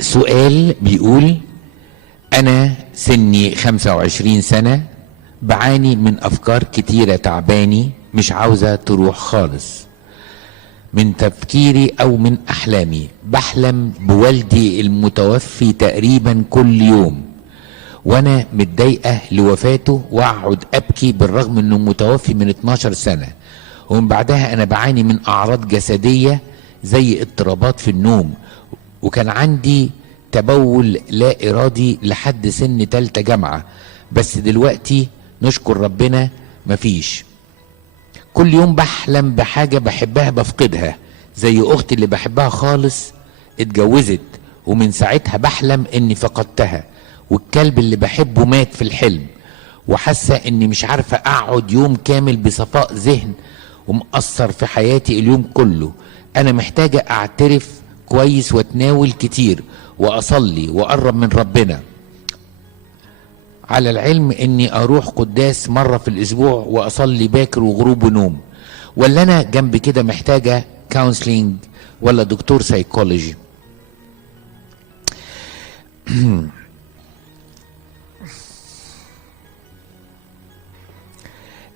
سؤال بيقول: أنا سني 25 سنة، بعاني من أفكار كتيرة تعباني، مش عاوزة تروح خالص من تفكيري أو من أحلامي. بحلم بوالدي المتوفي تقريبا كل يوم، وأنا متضايقة لوفاته وأقعد أبكي بالرغم أنه متوفي من 12 سنة. ومن بعدها أنا بعاني من أعراض جسدية زي اضطرابات في النوم، وكان عندي تبول لا إرادي لحد سن 3 جامعة، بس دلوقتي نشكر ربنا مفيش. كل يوم بحلم بحاجة بحبها بفقدها، زي أختي اللي بحبها خالص اتجوزت، ومن ساعتها بحلم إني فقدتها، والكلب اللي بحبه مات في الحلم، وحاسة إني مش عارفة أقعد يوم كامل بصفاء ذهن، ومأثر في حياتي اليوم كله. أنا محتاجة أعترف كويس واتناول كتير وأصلي وأقرب من ربنا، على العلم اني اروح قداس مرة في الاسبوع واصلي باكر وغروب ونوم. ولا انا جنب كده محتاجة كونسلينج ولا دكتور سايكولوجي؟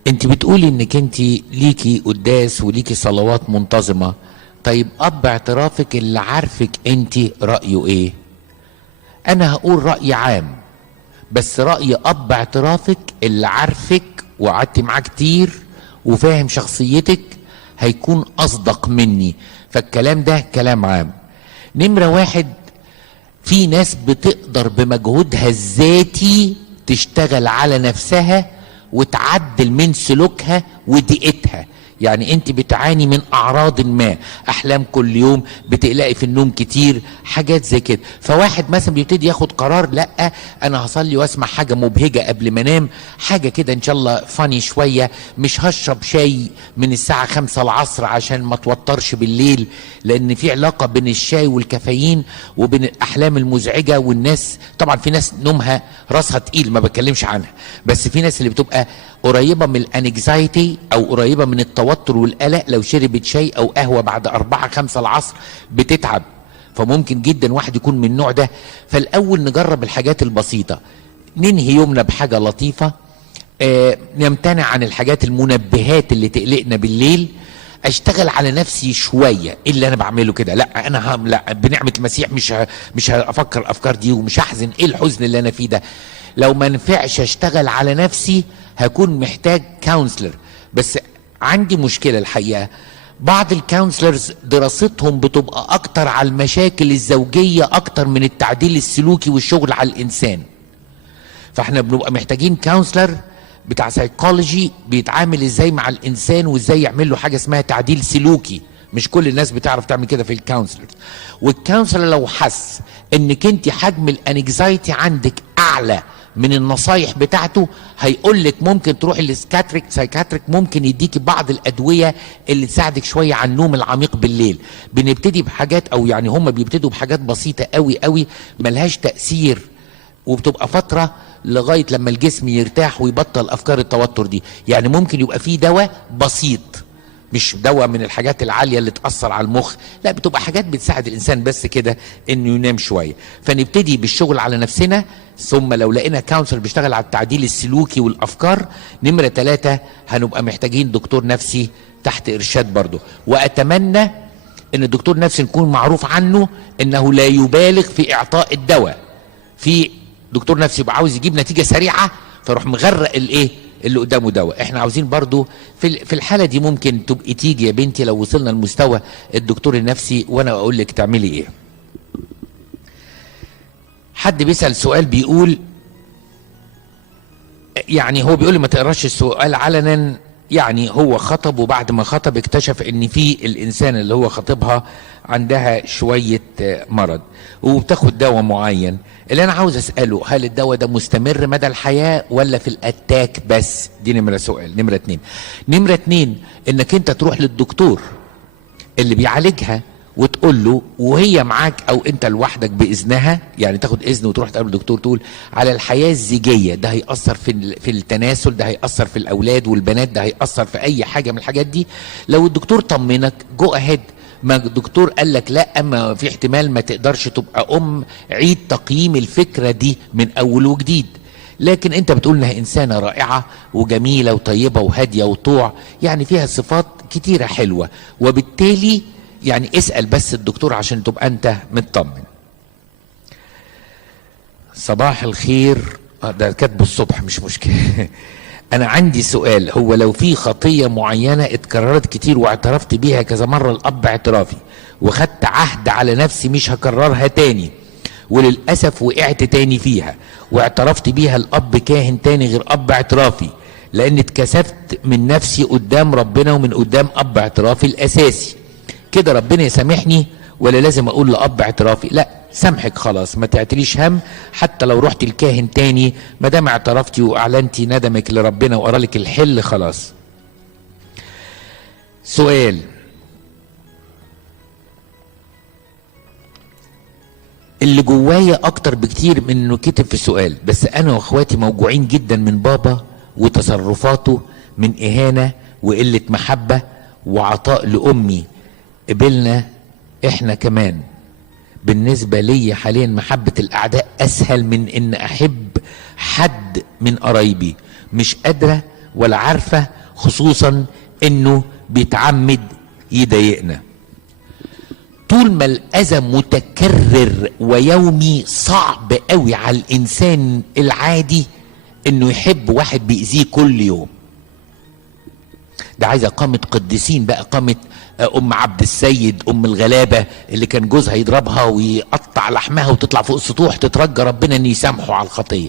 انت بتقولي انك انت ليكي قداس وليكي صلوات منتظمة. طيب اب اعترافك اللي عارفك انت رأيه ايه؟ انا هقول رأي عام، بس رأي اب اعترافك اللي عارفك وقعدت معاه كتير وفاهم شخصيتك هيكون اصدق مني، فالكلام ده كلام عام. نمرة 1، في ناس بتقدر بمجهودها الذاتي تشتغل على نفسها وتعدل من سلوكها ودقتها. يعني انت بتعاني من اعراض ما، احلام كل يوم، بتقلقي في النوم كتير، حاجات زي كده. فواحد مثلا بيبتدي ياخد قرار: لا انا هصلي واسمع حاجه مبهجه قبل ما انام، حاجه كده ان شاء الله فاني شويه، مش هشرب شاي من الساعه 5 العصر عشان ما توترش بالليل، لان في علاقه بين الشاي والكافيين وبين الاحلام المزعجه. والناس طبعا في ناس نومها راسها تقيل ما بتكلمش عنها، بس في ناس اللي بتبقى قريبه من الانكزايتي او قريبه من التوتر والقلق، لو شربت شاي او قهوه بعد 4 5 العصر بتتعب. فممكن جدا واحد يكون من النوع ده. فالاول نجرب الحاجات البسيطه، ننهي يومنا بحاجه لطيفه، نمتنع عن الحاجات المنبهات اللي تقلقنا بالليل، اشتغل على نفسي شويه. ايه اللي انا بعمله كده؟ لا انا لا بنعمه المسيح مش هافكر الافكار دي ومش هحزن. ايه الحزن اللي انا فيه ده؟ لو ما نفعش اشتغل على نفسي هكون محتاج كونسلر. بس عندي مشكله الحقيقه، بعض الكونسلرز دراستهم بتبقى اكتر على المشاكل الزوجيه اكتر من التعديل السلوكي والشغل على الانسان. فاحنا بنبقى محتاجين كونسلر بتاع سايكولوجي بيتعامل ازاي مع الانسان وازاي يعمل له حاجه اسمها تعديل سلوكي. مش كل الناس بتعرف تعمل كده في الكونسلر. والكونسلر لو حس انك انت حجم الانكزايتي عندك اعلى من النصايح بتاعته، هيقول لك ممكن تروح سايكاتريك ممكن يديكي بعض الادويه اللي تساعدك شويه على النوم العميق بالليل. بنبتدي بحاجات، او يعني هم بيبتدوا بحاجات بسيطه قوي قوي ملهاش تاثير، وبتبقى فتره لغايه لما الجسم يرتاح ويبطل افكار التوتر دي. يعني ممكن يبقى فيه دواء بسيط، مش دواء من الحاجات العاليه اللي تاثر على المخ، لا بتبقى حاجات بتساعد الانسان بس كده انه ينام شويه. فنبتدي بالشغل على نفسنا، ثم لو لقينا كونسلر بيشتغل على التعديل السلوكي والافكار. نمره 3 هنبقى محتاجين دكتور نفسي تحت ارشاد برضه. واتمنى ان الدكتور نفسي نكون معروف عنه انه لا يبالغ في اعطاء الدواء. في دكتور نفسي يبقى عاوز يجيب نتيجه سريعه فيروح مغرق الايه اللي قدامه دواء. احنا عاوزين برضو في الحاله دي ممكن تبقي تيجي يا بنتي لو وصلنا لمستوى الدكتور النفسي وانا اقول لك تعملي ايه. حد بيسال سؤال بيقول، يعني هو بيقول لي ما تقراش السؤال علنا، يعني هو خطب وبعد ما خطب اكتشف ان في الانسان اللي هو خطيبها عندها شويه مرض وبتاخد دواء معين. اللي انا عاوز اساله، هل الدواء ده مستمر مدى الحياه ولا في الاتاك بس؟ دي نمره سؤال. نمره 2 انك انت تروح للدكتور اللي بيعالجها وتقول له وهي معاك او انت لوحدك باذنها، يعني تاخد اذن وتروح تقابل الدكتور تقول على الحياه الزيجيه ده هيأثر في التناسل، ده هيأثر في الاولاد والبنات، ده هيأثر في اي حاجه من الحاجات دي. لو الدكتور طمنك جو اهيد، ما الدكتور قال لك لا، اما في احتمال ما تقدرش تبقى ام، عيد تقييم الفكرة دي من اول وجديد. لكن انت بتقول انها انسانة رائعة وجميلة وطيبة وهادية وطوع، يعني فيها صفات كتيرة حلوة، وبالتالي يعني اسأل بس الدكتور عشان تبقى انت مطمن. صباح الخير، ده كاتبه الصبح مش مشكلة. انا عندي سؤال، هو لو في خطية معينة اتكررت كتير واعترفت بيها كذا مرة الاب اعترافي، وخدت عهد على نفسي مش هكررها تاني، وللأسف وقعت تاني فيها واعترفت بيها الاب كاهن تاني غير اب اعترافي، لان اتكسفت من نفسي قدام ربنا ومن قدام اب اعترافي الاساسي، كده ربنا يسامحني ولا لازم اقول لاب اعترافي؟ لا، سامحك خلاص، ما تعتليش هم، حتى لو رحت الكاهن تاني ما دام اعترفتي واعلنتي ندمك لربنا وقرالك الحل خلاص. سؤال، اللي جوايا اكتر بكتير من انه كتب في سؤال، بس انا واخواتي موجوعين جدا من بابا وتصرفاته من اهانة وقلة محبة وعطاء لامي. قبلنا احنا كمان. بالنسبة لي حاليا محبة الاعداء اسهل من ان احب حد من قرايبي، مش قادرة ولا عارفة، خصوصا انه بيتعمد يضايقنا. طول ما الاذى متكرر ويومي صعب قوي على الانسان العادي انه يحب واحد بيأذيه كل يوم. ده عايزه قامة قديسين بقى، قامة ام عبد السيد ام الغلابه اللي كان جوزها يضربها ويقطع لحمها وتطلع فوق السطوح تترجى ربنا ان يسامحه على الخطيه.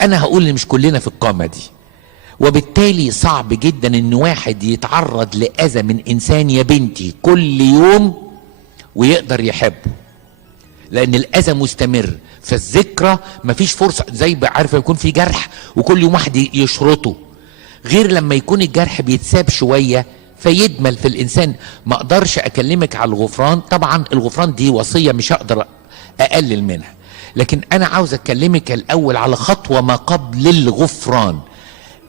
انا هقول ان مش كلنا في القامه دي، وبالتالي صعب جدا ان واحد يتعرض لاذى من انسان يا بنتي كل يوم ويقدر يحبه، لان الاذى مستمر، فالذكرى مفيش فرصه، زي عارف يكون في جرح وكل يوم واحد يشرطه، غير لما يكون الجرح بيتساب شويه فيدمل في الانسان. ما اقدرش اكلمك على الغفران، طبعا الغفران دي وصيه مش هقدر اقلل منها، لكن انا عاوز اكلمك الاول على خطوه ما قبل الغفران،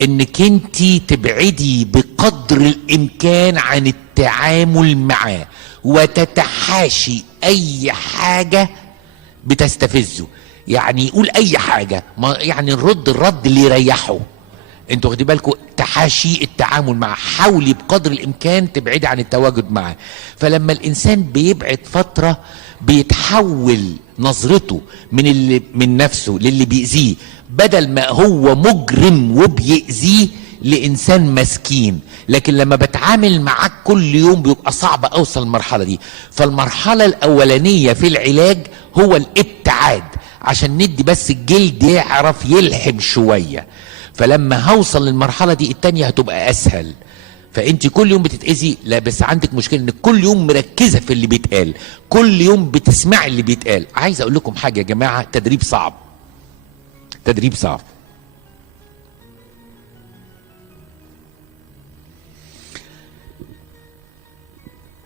انك انت تبعدي بقدر الامكان عن التعامل معاه وتتحاشي اي حاجه بتستفزه. يعني يقول اي حاجه، ما يعني الرد اللي يريحه. انتوا واخدين بالكم؟ تحاشي التعامل معه، حاولي بقدر الامكان تبعدي عن التواجد معه. فلما الانسان بيبعد فتره بيتحول نظرته من نفسه للي بيأذيه، بدل ما هو مجرم وبيأذيه لإنسان مسكين. لكن لما بتعامل معاك كل يوم بيبقى صعب أوصل المرحلة دي. فالمرحلة الأولانية في العلاج هو الابتعاد، عشان ندي بس الجلد يعرف يلحم شوية. فلما هوصل للمرحلة دي التانية هتبقى أسهل. فانت كل يوم بتتأذي، لا بس عندك مشكلة انك كل يوم مركزة في اللي بيتقال، كل يوم بتسمعي اللي بيتقال. عايز اقول لكم حاجة يا جماعة، تدريب صعب، تدريب صعب.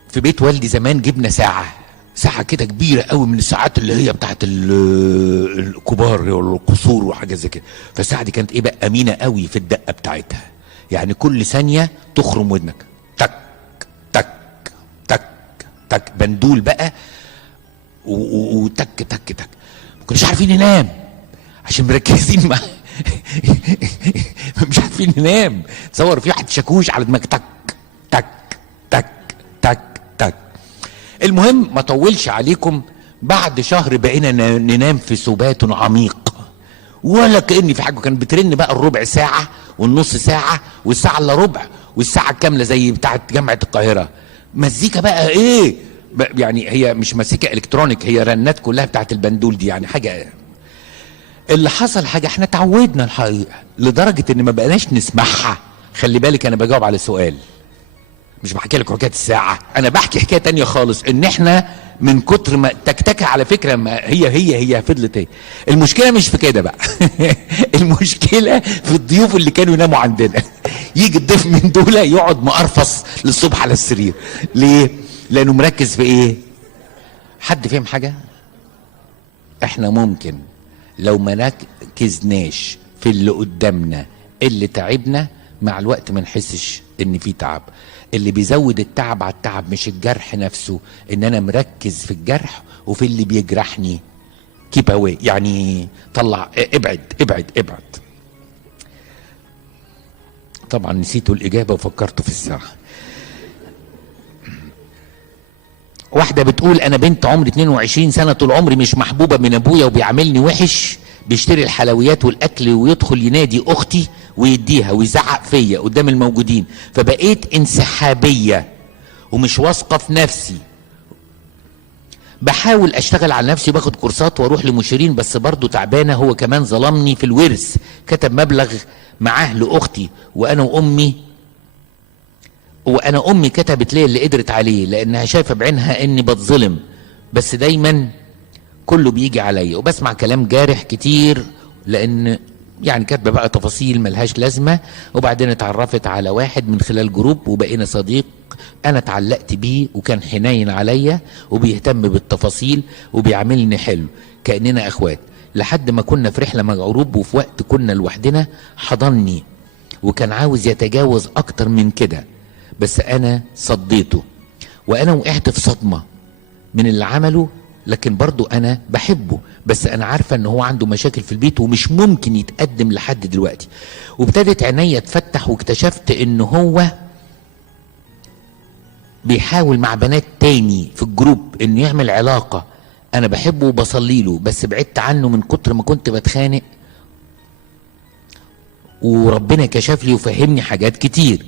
في بيت والدي زمان جبنا ساعة كده كبيرة قوي من الساعات اللي هي بتاعت الكبار والقصور وحاجة زي كده. فالساعة دي كانت ايه بقى، امينة قوي في الدقة بتاعتها، يعني كل ثانية تخرم ودنك، تك تك تك تك، بندول بقى وتك تك تك. ما كناش عارفين ننام عشان مركزين مع مش عارفين ننام. تصور في واحد شاكوش على دماغك، تك تك تك تك تك. المهم ما طولش عليكم، بعد شهر بقينا ننام في سبات عميق، ولا كأني في حاجة. كان بترن بقى الربع ساعة والنص ساعة والساعة الا ربع والساعة الكاملة زي بتاعة جامعة القاهرة. مزيكا بقى ايه يعني، هي مش مزيكا الكترونيك، هي رنات كلها بتاعة البندول دي، يعني حاجة. اللي حصل حاجة احنا تعودنا الحقيقة لدرجة ان ما بقناش نسمعها. خلي بالك انا بجاوب على سؤال، مش بحكي لك حكايه الساعه، انا بحكي حكايه تانية خالص. ان احنا من كتر ما تكتكه على فكره، ما هي فضلت هي. المشكله مش في كده بقى المشكله في الضيوف اللي كانوا يناموا عندنا. يجي الضيف من دول يقعد مقرفص للصبح على السرير. ليه؟ لانه مركز في ايه؟ حد فهم حاجه؟ احنا ممكن لو ما ركزناش في اللي قدامنا اللي تعبنا، مع الوقت ما نحسش ان في تعب. اللي بيزود التعب على التعب مش الجرح نفسه، ان انا مركز في الجرح وفي اللي بيجرحني. كيب اواي، يعني طلع، ابعد ابعد ابعد. طبعا نسيتوا الاجابه وفكرتوا في الساعه. واحده بتقول انا بنت عمري 22 سنه، طول عمري مش محبوبه من ابويا وبيعاملني وحش، بيشتري الحلويات والاكل ويدخل ينادي اختي ويديها ويزعق فيا قدام الموجودين، فبقيت انسحابيه ومش واثقه في نفسي. بحاول اشتغل على نفسي، باخد كورسات واروح لمشيرين، بس برضه تعبانه. هو كمان ظلمني في الورث، كتب مبلغ معاه لاختي، وانا امي كتبت لي اللي قدرت عليه، لانها شايفه بعينها اني بتظلم، بس دايما كله بيجي عليا وبسمع كلام جارح كتير، لان يعني كاتبه بقى تفاصيل ملهاش لازمه. وبعدين اتعرفت على واحد من خلال جروب وبقينا صديق، انا اتعلقت بيه وكان حنين عليا وبيهتم بالتفاصيل وبيعاملني حلو كاننا اخوات، لحد ما كنا في رحله مع جروب، وفي وقت كنا لوحدنا حضني وكان عاوز يتجاوز اكتر من كده، بس انا صديته، وانا وقعت في صدمه من اللي عمله. لكن برضو انا بحبه، بس انا عارفه ان هو عنده مشاكل في البيت ومش ممكن يتقدم لحد دلوقتي. وابتدت عينيا تفتح واكتشفت ان هو بيحاول مع بنات تاني في الجروب انه يعمل علاقه. انا بحبه وبصلي له، بس بعدت عنه من كتر ما كنت بتخانق، وربنا كشف لي وفهمني حاجات كتير.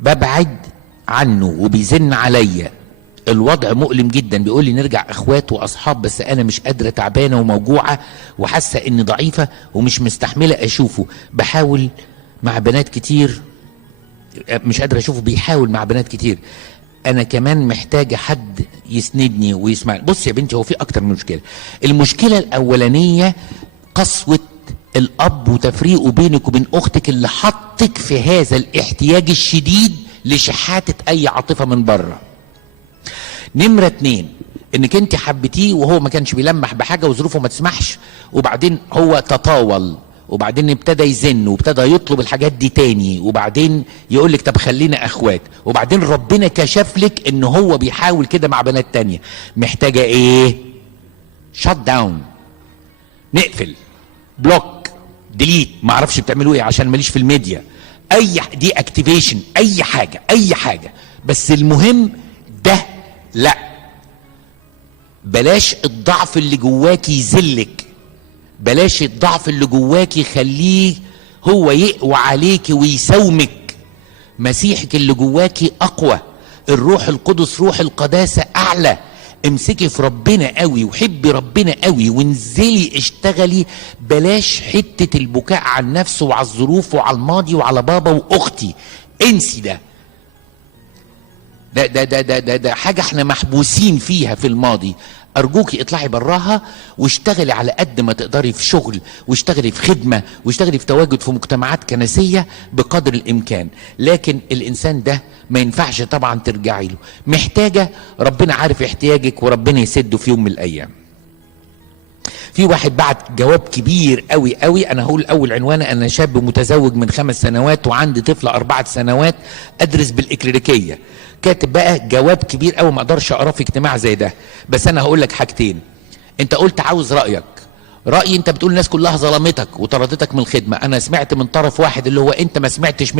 ببعد عنه وبيزن عليا، الوضع مؤلم جدا، بيقول لي نرجع اخوات واصحاب، بس انا مش قادره، تعبانه وموجوعه وحاسه اني ضعيفه ومش مستحمله اشوفه. بحاول مع بنات كتير، مش قادره اشوفه، بيحاول مع بنات كتير. انا كمان محتاجه حد يسندني ويسمعني. بص يا بنتي، هو في اكتر من مشكله. المشكله الاولانيه قسوه الاب وتفريقه بينك وبين اختك، اللي حطك في هذا الاحتياج الشديد لشحاته اي عاطفه من بره. نمرة 2، انك انت حبيتيه وهو ما كانش بيلمح بحاجة وظروفه ما تسمحش، وبعدين هو تطاول، وبعدين ابتدى يزن وابتدى يطلب الحاجات دي تاني، وبعدين يقول لك طب خلينا اخوات، وبعدين ربنا كشف لك ان هو بيحاول كده مع بنات تانية. محتاجة ايه؟ شات داون، نقفل، بلوك، ديليت، ما اعرفش بتعملوا ايه عشان ماليش في الميديا، اي دي اكتيفيشن، اي حاجة اي حاجة، بس المهم ده لا. بلاش الضعف اللي جواكي يذلك، بلاش الضعف اللي جواكي يخليه هو يقوى عليكي ويساومك. مسيحك اللي جواكي اقوى، الروح القدس روح القداسة اعلى. امسكي في ربنا قوي وحبي ربنا قوي وانزلي اشتغلي. بلاش حتة البكاء على النفس وعلى الظروف وعلى الماضي وعلى بابا واختي، انسي ده. ده حاجة احنا محبوسين فيها في الماضي. ارجوكي اطلعي براها واشتغلي على قد ما تقدري في شغل، واشتغلي في خدمة، واشتغلي في تواجد في مجتمعات كنسية بقدر الامكان. لكن الانسان ده ما ينفعش طبعا ترجعي له. محتاجة، ربنا عارف احتياجك وربنا يسده في يوم من الايام. في واحد بعت جواب كبير قوي قوي، انا هقول اول عنوان: انا شاب متزوج من 5 سنوات وعندي طفل 4 سنوات ادرس بالاكليريكيه. كاتب بقى جواب كبير قوي، ما اقدرش اقراه في اجتماع زي ده، بس انا هقول لك حاجتين. انت قلت عاوز رايك. رايي، انت بتقول الناس كلها ظلمتك وطردتك من الخدمه. انا سمعت من طرف واحد اللي هو انت ما سمعتش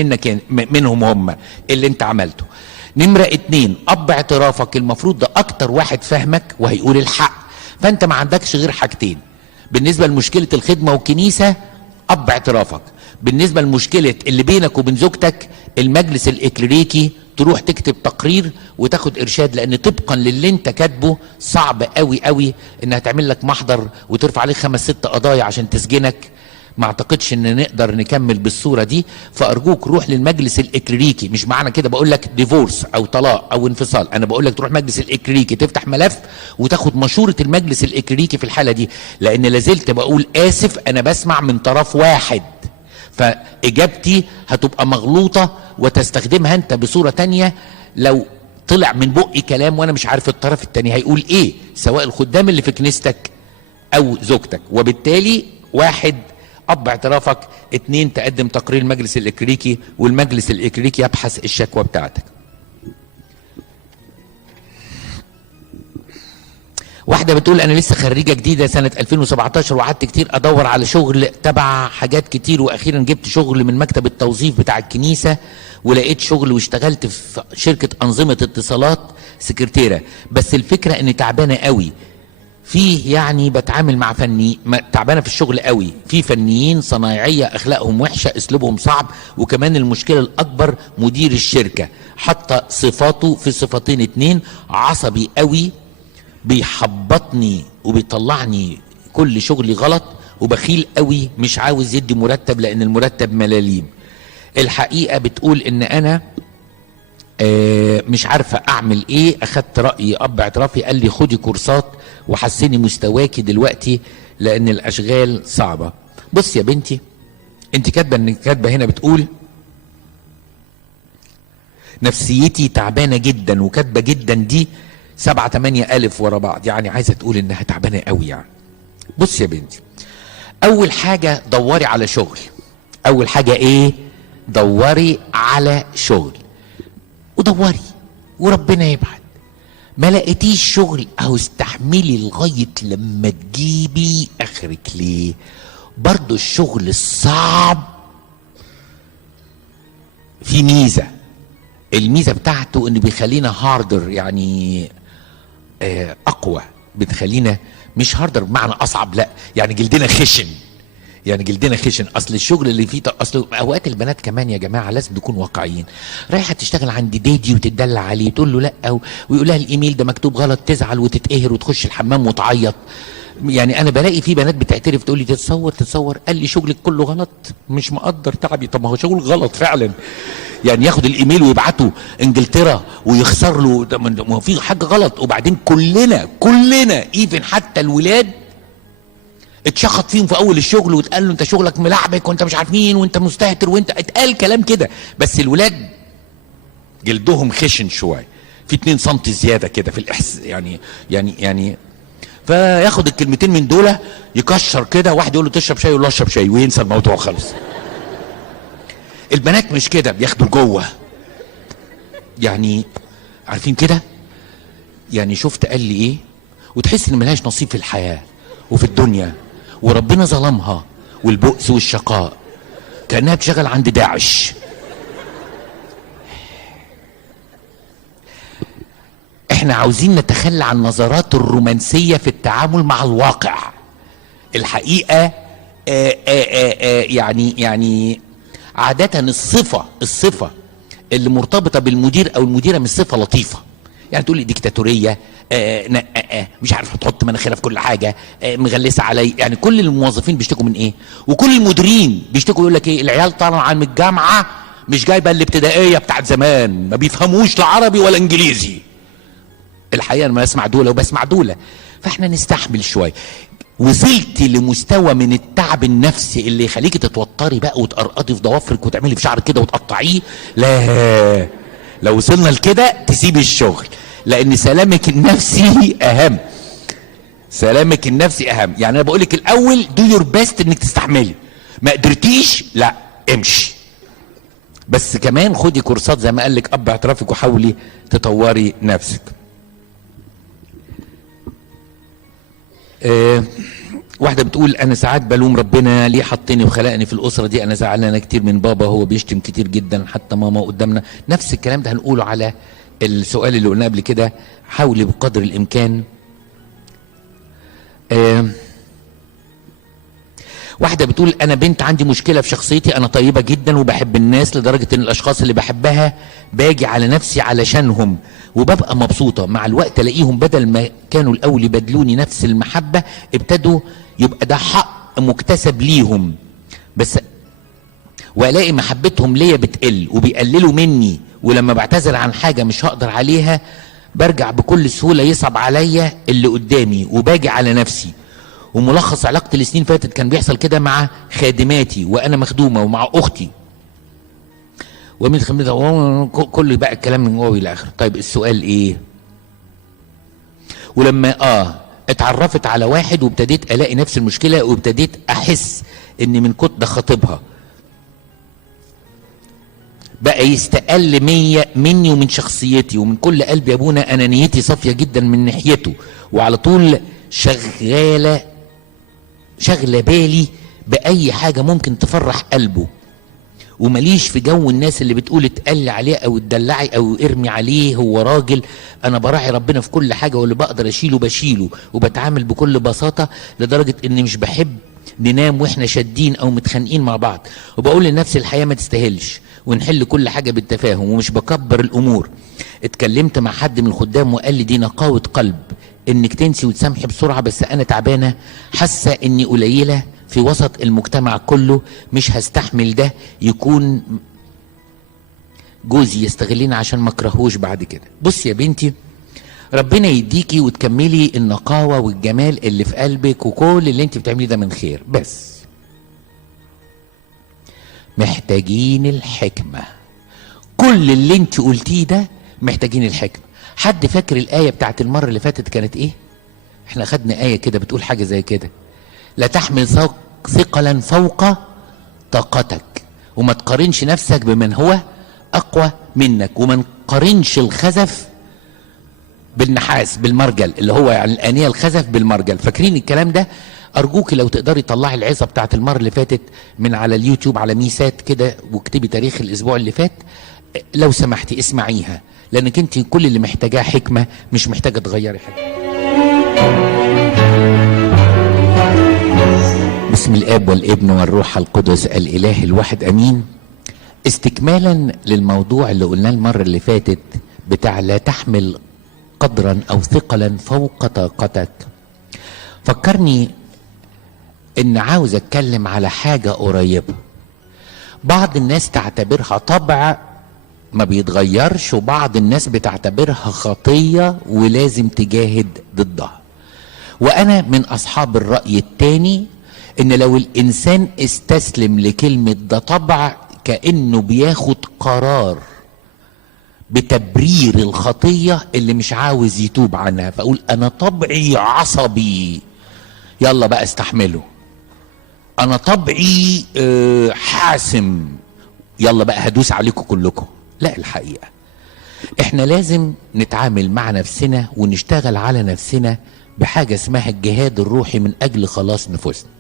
منهم هم اللي انت عملته. نمره 2، اب اعترافك المفروض ده اكتر واحد فاهمك وهيقول الحق. فانت ما عندكش غير حاجتين بالنسبه لمشكله الخدمه والكنيسه: اب اعترافك. بالنسبه لمشكله اللي بينك وبين زوجتك، المجلس الاكليريكي، تروح تكتب تقرير وتاخد ارشاد، لان طبقا للي انت كاتبه صعب قوي قوي انها تعمل لك محضر وترفع عليك 5 6 قضايا عشان تسجنك. ما اعتقدش ان نقدر نكمل بالصوره دي. فارجوك روح للمجلس الاكليريكي. مش معنى كده بقول لك ديفورس او طلاق او انفصال، انا بقول لك تروح مجلس الاكليريكي، تفتح ملف وتاخد مشوره المجلس الاكليريكي في الحاله دي. لان لازلت بقول اسف، انا بسمع من طرف واحد، فاجابتي هتبقى مغلوطه وتستخدمها انت بصوره تانية. لو طلع من بقي كلام وانا مش عارف الطرف التاني هيقول ايه، سواء الخدام اللي في كنيستك او زوجتك. وبالتالي واحد، اب اعترافك. 2 تقدم تقرير المجلس الإكليريكي، والمجلس الإكليريكي يبحث الشكوى بتاعتك. واحدة بتقول أنا لسه خريجة جديدة سنة 2017 وقعدت كتير أدور على شغل تبع حاجات كتير، وأخيرا جبت شغل من مكتب التوظيف بتاع الكنيسة، ولقيت شغل واشتغلت في شركة أنظمة اتصالات سكرتيرة. بس الفكرة إني تعبانة قوي فيه، يعني بتعامل مع تعبانة في الشغل قوي، في فنيين صنايعية أخلاقهم وحشة، أسلوبهم صعب، وكمان المشكلة الأكبر مدير الشركة حتى صفاته في صفتين 2، عصبي قوي، بيحبطني وبيطلعني كل شغلي غلط، وبخيل قوي، مش عاوز يدي مرتب لان المرتب ملاليم. الحقيقة بتقول ان انا مش عارفة اعمل ايه. اخدت رأي اب اعترافي قال لي خدي كورسات وحسني مستواكي دلوقتي لان الاشغال صعبة. بص يا بنتي، انت كاتبة هنا بتقول نفسيتي تعبانة جدا، وكاتبة جدا دي 7 8 ألف ورا بعض، يعني عايزة تقول انها تعبانة قوي يعني. بص يا بنتي، اول حاجة دوري على شغل. اول حاجة ايه؟ دوري على شغل، ودوري وربنا يبعد. ما لقيتيش شغل او استحملي لغاية لما تجيبي اخرك. ليه؟ برضو الشغل الصعب في ميزة، الميزة بتاعته انه بيخلينا هاردر، يعني اقوى، بتخلينا مش هاردر بمعنى اصعب، لا يعني جلدنا خشن، يعني جلدنا خشن. اصل الشغل اللي فيه اصل اوقات البنات كمان يا جماعه لازم نكون واقعيين، رايحه تشتغل عند دادي وتدلع عليه، تقول له لا ويقول لها الايميل ده مكتوب غلط، تزعل وتتقهر وتخش الحمام وتعيط. يعني انا بلاقي في بنات بتعترف تقول لي تتصور قال لي شغلك كله غلط، مش مقدر تعبي. طب ما هو شغل غلط فعلا، يعني ياخد الايميل ويبعته انجلترا ويخسر له، ما هو في حاجه غلط. وبعدين كلنا ايفن حتى الولاد اتشخط فيهم في اول الشغل واتقال له انت شغلك ملعبك وانت مش عارف مين وانت مستهتر وانت، اتقال كلام كده. بس الولاد جلدهم خشن شويه، في 2 سم زياده كده في الاحساس، يعني فياخد الكلمتين من دول يكشر كده، واحد يقول له تشرب شاي يقول له اشرب شاي وينسى الموضوع خالص. البنات مش كده، بياخدوا جوه، يعني عارفين كده. يعني شفت قال لي ايه، وتحس ان ملهاش نصيب في الحياه وفي الدنيا، وربنا ظلمها، والبؤس والشقاء، كانها بتشتغل عند داعش. احنا عاوزين نتخلى عن النظرات الرومانسيه في التعامل مع الواقع. الحقيقه يعني عادة الصفة اللي مرتبطة بالمدير او المديرة مش صفة لطيفة. يعني تقول لي ديكتاتورية، مش عارف تحط مناخيرها في كل حاجة، مغلسة علي. يعني كل الموظفين بيشتكوا من ايه؟ وكل المديرين بيشتكوا، يقول لك ايه؟ العيال طالعة من الجامعة مش جايبة الابتدائية بتاعت زمان، ما بيفهموش لا عربي ولا انجليزي. الحقيقة انا بسمع دولة وبسمع دولة، فاحنا نستحمل شوية. وصلتي لمستوى من التعب النفسي اللي يخليكي تتوتري بقى وتقرقطي في ضوافرك وتعملي في شعرك كده وتقطعيه، لا، لو وصلنا لكده تسيبي الشغل، لان سلامك النفسي اهم. سلامك النفسي اهم. يعني انا بقول لك الاول دو يور بيست انك تستحملي، ما قدرتيش لا امشي. بس كمان خدي كورسات زي ما قال لك اب اعترافك، وحاولي تطوري نفسك. واحدة بتقول انا ساعات بلوم ربنا ليه حطني وخلقني في الاسرة دي، انا زعلانة كتير من بابا، هو بيشتم كتير جدا حتى ماما قدامنا. نفس الكلام ده هنقوله على السؤال اللي قلناه قبل كده. حاولي بقدر الامكان. واحدة بتقول انا بنت عندي مشكلة في شخصيتي، انا طيبة جدا وبحب الناس لدرجة ان الاشخاص اللي بحبها باجي على نفسي علشانهم وببقى مبسوطة. مع الوقت الاقيهم بدل ما كانوا الاول يبادلوني نفس المحبة، ابتدوا يبقى ده حق مكتسب ليهم، بس والاقي محبتهم ليا بتقل وبيقللوا مني، ولما بعتذر عن حاجة مش هقدر عليها برجع بكل سهولة يصعب عليا اللي قدامي وباجي على نفسي. وملخص علاقتي السنين فاتت كان بيحصل كده مع خادماتي وانا مخدومه ومع اختي ومن خدمتها، كل بقى الكلام من جوه الى اخره. طيب السؤال ايه؟ ولما اتعرفت على واحد وابتديت الاقي نفس المشكله، وابتديت احس ان من كتر ده خطيبها بقى يستقل مني ومن شخصيتي ومن كل قلبي. يا ابونا انا نيتي صافيه جدا من ناحيته، وعلى طول شغاله بالي باي حاجه ممكن تفرح قلبه، ومليش في جو الناس اللي بتقول اتقلي عليه او اتدلعي او ارمي عليه، هو راجل. انا براعي ربنا في كل حاجه، واللي بقدر اشيله بشيله، وبتعامل بكل بساطه، لدرجه اني مش بحب ننام واحنا شادين او متخانقين مع بعض، وبقول لنفسي الحياه ما تستاهلش، ونحل كل حاجه بالتفاهم، ومش بكبر الامور. اتكلمت مع حد من الخدام وقال لي دي نقاوه قلب انك تنسي وتسامحي بسرعه، بس انا تعبانه، حاسه اني قليله في وسط المجتمع كله، مش هستحمل ده يكون جوزي يستغلني عشان ما اكرهوش بعد كده. بص يا بنتي، ربنا يديكي وتكملي النقاوه والجمال اللي في قلبك، وكل اللي انت بتعمليه ده من خير، بس محتاجين الحكمه. كل اللي انت قلتيه ده محتاجين الحكمه. حد فاكر الايه بتاعت المره اللي فاتت كانت ايه؟ احنا خدنا ايه كده بتقول حاجه زي كده، لا تحمل ثقلا فوق طاقتك، وما تقارنش نفسك بمن هو اقوى منك، وما تقارنش الخزف بالنحاس بالمرجل، اللي هو يعني الانيه الخزف بالمرجل. فاكرين الكلام ده؟ ارجوك لو تقدري تطلعي العظه بتاعت المره اللي فاتت من على اليوتيوب على ميسات كده، واكتبي تاريخ الاسبوع اللي فات، لو سمحتي اسمعيها، لانك انت كل اللي محتاجاه حكمه، مش محتاجه تغيري حاجه. بسم الاب والابن والروح القدس الاله الواحد امين. استكمالا للموضوع اللي قلناه المره اللي فاتت بتاع لا تحمل قدرا او ثقلا فوق طاقتك، فكرني ان عاوز اتكلم على حاجه قريبه. بعض الناس تعتبرها طبع ما بيتغيرش، وبعض الناس بتعتبرها خطيه ولازم تجاهد ضدها. وانا من اصحاب الراي الثاني، ان لو الانسان استسلم لكلمه ده طبع، كانه بياخد قرار بتبرير الخطيه اللي مش عاوز يتوب عنها، فاقول انا طبعي عصبي يلا بقى استحمله، انا طبعي حاسم يلا بقى هدوس عليكم كلكم. لا، الحقيقه احنا لازم نتعامل مع نفسنا ونشتغل على نفسنا بحاجه اسمها الجهاد الروحي من اجل خلاص نفوسنا.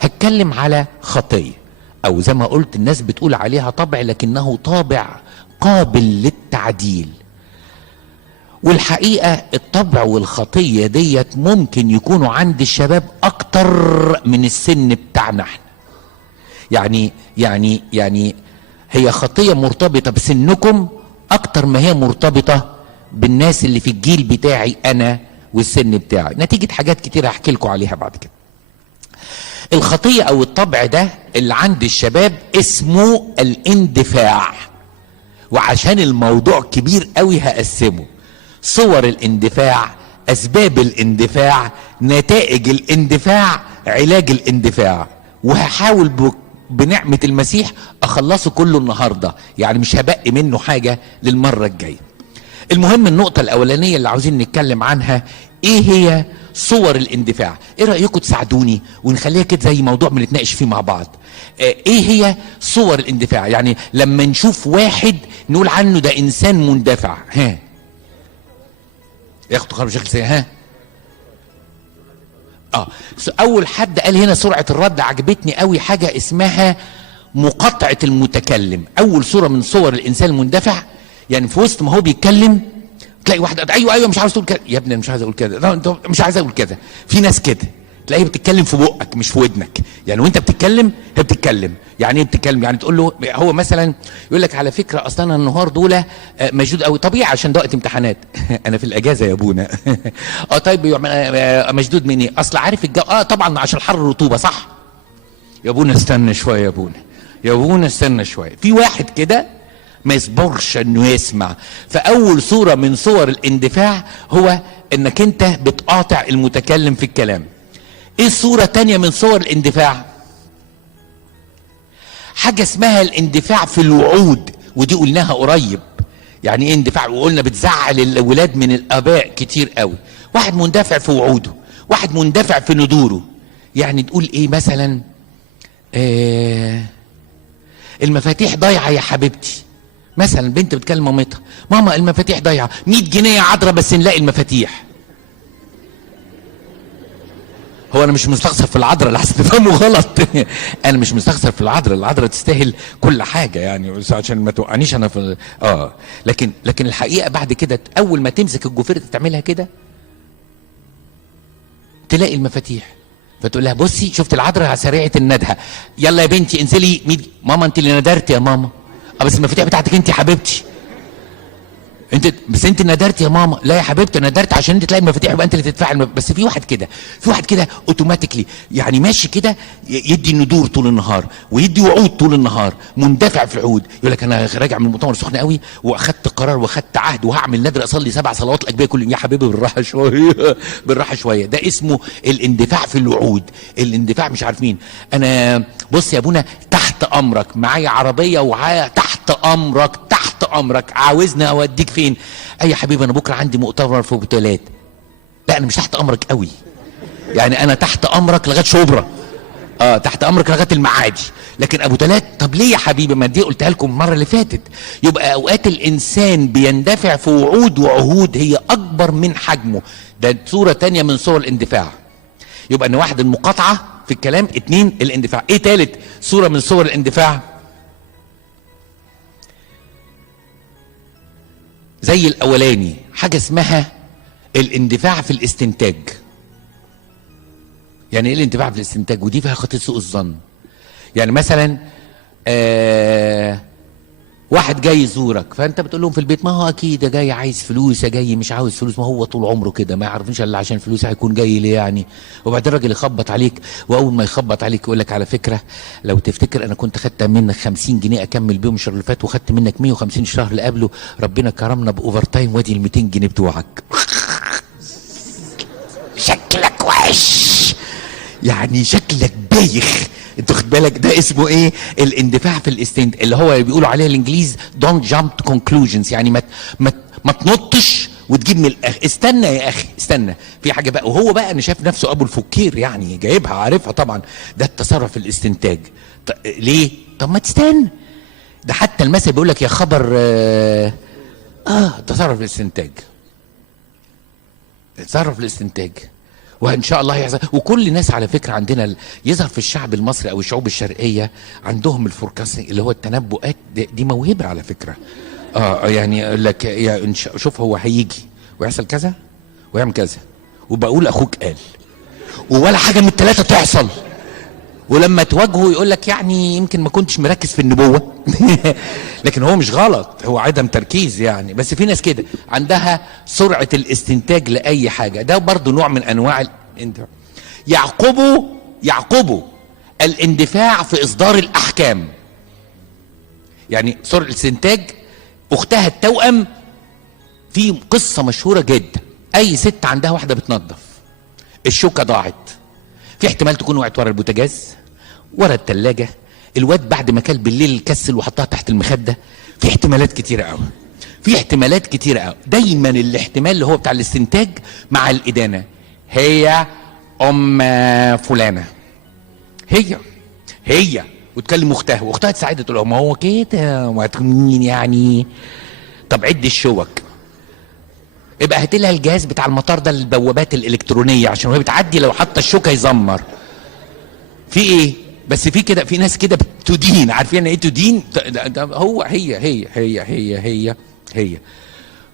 هتكلم على خطيه، او زي ما قلت الناس بتقول عليها طبع، لكنه طابع قابل للتعديل. والحقيقه الطبع والخطيه ديت ممكن يكونوا عند الشباب اكتر من السن بتاعنا احنا. يعني هي خطيه مرتبطه بسنكم اكتر ما هي مرتبطه بالناس اللي في الجيل بتاعي انا والسن بتاعي، نتيجه حاجات كتير هحكي لكم عليها بعد كده. الخطيه او الطبع ده اللي عند الشباب اسمه الاندفاع، وعشان الموضوع كبير قوي هقسمه: صور الاندفاع، اسباب الاندفاع، نتائج الاندفاع، علاج الاندفاع. وهحاول بنعمة المسيح اخلصه كله النهاردة، يعني مش هبقي منه حاجة للمرة الجاية. المهم النقطة الاولانية اللي عاوزين نتكلم عنها، ايه هي صور الاندفاع؟ ايه رأيكم تساعدوني ونخليها كده زي موضوع بنتناقش فيه مع بعض؟ ايه هي صور الاندفاع؟ يعني لما نشوف واحد نقول عنه ده انسان مندفع، ها ياخد قرار بشكل سريع، ها اول حد قال هنا سرعه الرد عجبتني قوي، حاجه اسمها مقاطعه المتكلم. اول صوره من صور الانسان المندفع، يعني في وسط ما هو بيتكلم تلاقي واحد ايوه مش عاوز تقول كده يا ابني، مش عايز اقول كده، انت مش عايز اقول كده. في ناس كده تلاقيها بتتكلم في بقك مش في ودنك، يعني وانت بتتكلم هي بتتكلم. يعني ايه بتتكلم؟ يعني تقول له، هو مثلا يقول لك على فكره اصلا انا النهار دول مشدود قوي، طبيعي عشان ده وقت امتحانات. انا في الاجازه يا ابونا. طيب مشدود من ايه؟ اصل عارف الجو، طبعا عشان الحر الرطوبه، صح يا ابونا استنى شويه، يا ابونا استنى شويه. في واحد كده ما يصبرش انه يسمع. فاول صوره من صور الاندفاع هو انك انت بتقاطع المتكلم في الكلام. ايه الصوره الثانيه من صور الاندفاع؟ حاجه اسمها الاندفاع في الوعود، ودي قلناها قريب. يعني ايه اندفاع؟ وقلنا بتزعل الولاد من الاباء كتير قوي. واحد مندفع في وعوده، واحد مندفع في ندوره. يعني تقول ايه مثلا؟ المفاتيح ضايعه يا حبيبتي. مثلا بنت بتكلم مامتها، ماما المفاتيح ضايعه، 100 جنيه يا عذرا بس نلاقي المفاتيح. هو انا مش مستخسر في العذراء لحسن تفهموا غلط. انا مش مستخسر في العذراء، العذراء تستاهل كل حاجه يعني، بس عشان ما توقعنيش انا في لكن الحقيقه بعد كده اول ما تمسك الجوفيرة تعملها كده تلاقي المفاتيح، فتقول لها بصي شفت العذراء سريعه الندهه، يلا يا بنتي انزلي ماما انت اللي ندرتي يا ماما. بس المفاتيح بتاعتك انت يا حبيبتي، انت ندرت يا ماما. لا يا حبيبتي ندرت عشان انت تلاقي المفاتيح يبقى انت اللي تدفع بس في واحد كده اوتوماتيكلي يعني ماشي كده يدي الندور طول النهار ويدي وعود طول النهار، مندفع في العهود. يقول لك انا راجع من المؤتمر سخن قوي واخدت قرار واخدت عهد وهعمل ندر اصلي 7 صلوات الاجبيه كل يوم. يا حبيبي بالراحه شويه بالراحه شويه، ده اسمه الاندفاع في الوعود. الاندفاع مش عارف مين انا. بص يا ابونا تحت امرك، معايا عربيه تحت امرك عاوزني اوديك فين؟ اي يا حبيبي انا بكره عندي مؤتمر في بوتيلات. لا انا مش تحت امرك قوي يعني، انا تحت امرك لغايه شبرا، تحت امرك لغايه المعادي، لكن ابو تلات طب ليه يا حبيبي؟ ما دي قلتها لكم المره اللي فاتت. يبقى اوقات الانسان بيندفع في وعود وعهود هي اكبر من حجمه، ده صوره تانية من صور الاندفاع. يبقى ان واحد المقاطعه في الكلام، 2 الاندفاع. ايه تالت صوره من صور الاندفاع؟ زي الاولاني حاجه اسمها الاندفاع في الاستنتاج. يعني ايه الاندفاع في الاستنتاج؟ ودي فيها خطية سوء الظن. يعني مثلا واحد جاي يزورك فانت بتقول لهم في البيت ما هو اكيد جاي عايز فلوس، جاي مش عاوز فلوس، ما هو طول عمره كده ما يعرفنيش الا عشان فلوس، هيكون جاي ليه يعني؟ وبعدين الراجل يخبط عليك، واول ما يخبط عليك يقول لك على فكره لو تفتكر انا كنت خدت منك 50 جنيه اكمل بيهم الشهر اللي فات، وخدت منك 150 الشهر اللي قبله، ربنا كرمنا باوفر تايم وادي ال 200 جنيه بتوعك. شكلك وحش يعني، شكلك بايخ. انت خد بالك ده اسمه ايه؟ الاندفاع في الاستنتاج، اللي هو بيقولوا عليه الانجليز don't jump to conclusions. يعني ما تنطش وتجيب من الاخر، استنى يا اخي استنى في حاجه بقى. وهو بقى انا شايف نفسه ابو الفكير يعني، جايبها عارفها طبعا. ده التصرف الاستنتاج. ليه؟ طب ما تستنى، ده حتى المثل بيقول لك يا خبر تصرف الاستنتاج، تصرف الاستنتاج وان شاء الله هيحصل. وكل الناس على فكره عندنا يظهر في الشعب المصري او الشعوب الشرقيه عندهم الفوركاستنج اللي هو التنبؤات، دي موهبه على فكره. يعني يقول لك يا شوف هو هيجي ويحصل كذا ويعمل كذا، وبقول اخوك قال، ولا حاجه من الثلاثه تحصل. ولما تواجهه يقول لك يعني يمكن ما كنتش مركز في النبوه. لكن هو مش غلط، هو عدم تركيز يعني. بس في ناس كده عندها سرعه الاستنتاج لاي حاجه، ده برضو نوع من انواع الاندفاع. يعقبه الاندفاع في اصدار الاحكام. يعني سرعه الاستنتاج اختها التوأم. في قصه مشهوره جدا، اي ست عندها واحده بتنظف، الشوكه ضاعت، في احتمال تكون وقعت ورا البوتاجاز، ورا التلاجة، الواد بعد ما كل بالليل كسل وحطها تحت المخدة. في احتمالات كتيرة قوي. دايما الاحتمال اللي هو بتاع الاستنتاج مع الإدانة. هي أم فلانة، هي وتكلم أختها، وأختها تساعدها تقول له ما هو كده مين يعني. طب عد الشوك، يبقى هات لها الجهاز بتاع المطار ده، البوابات الالكترونيه، عشان وهي بتعدي لو حاطه الشوكه يزمر. في ايه؟ بس في كده، في ناس كده بتدين، عارفين ايه تدين؟ هو هي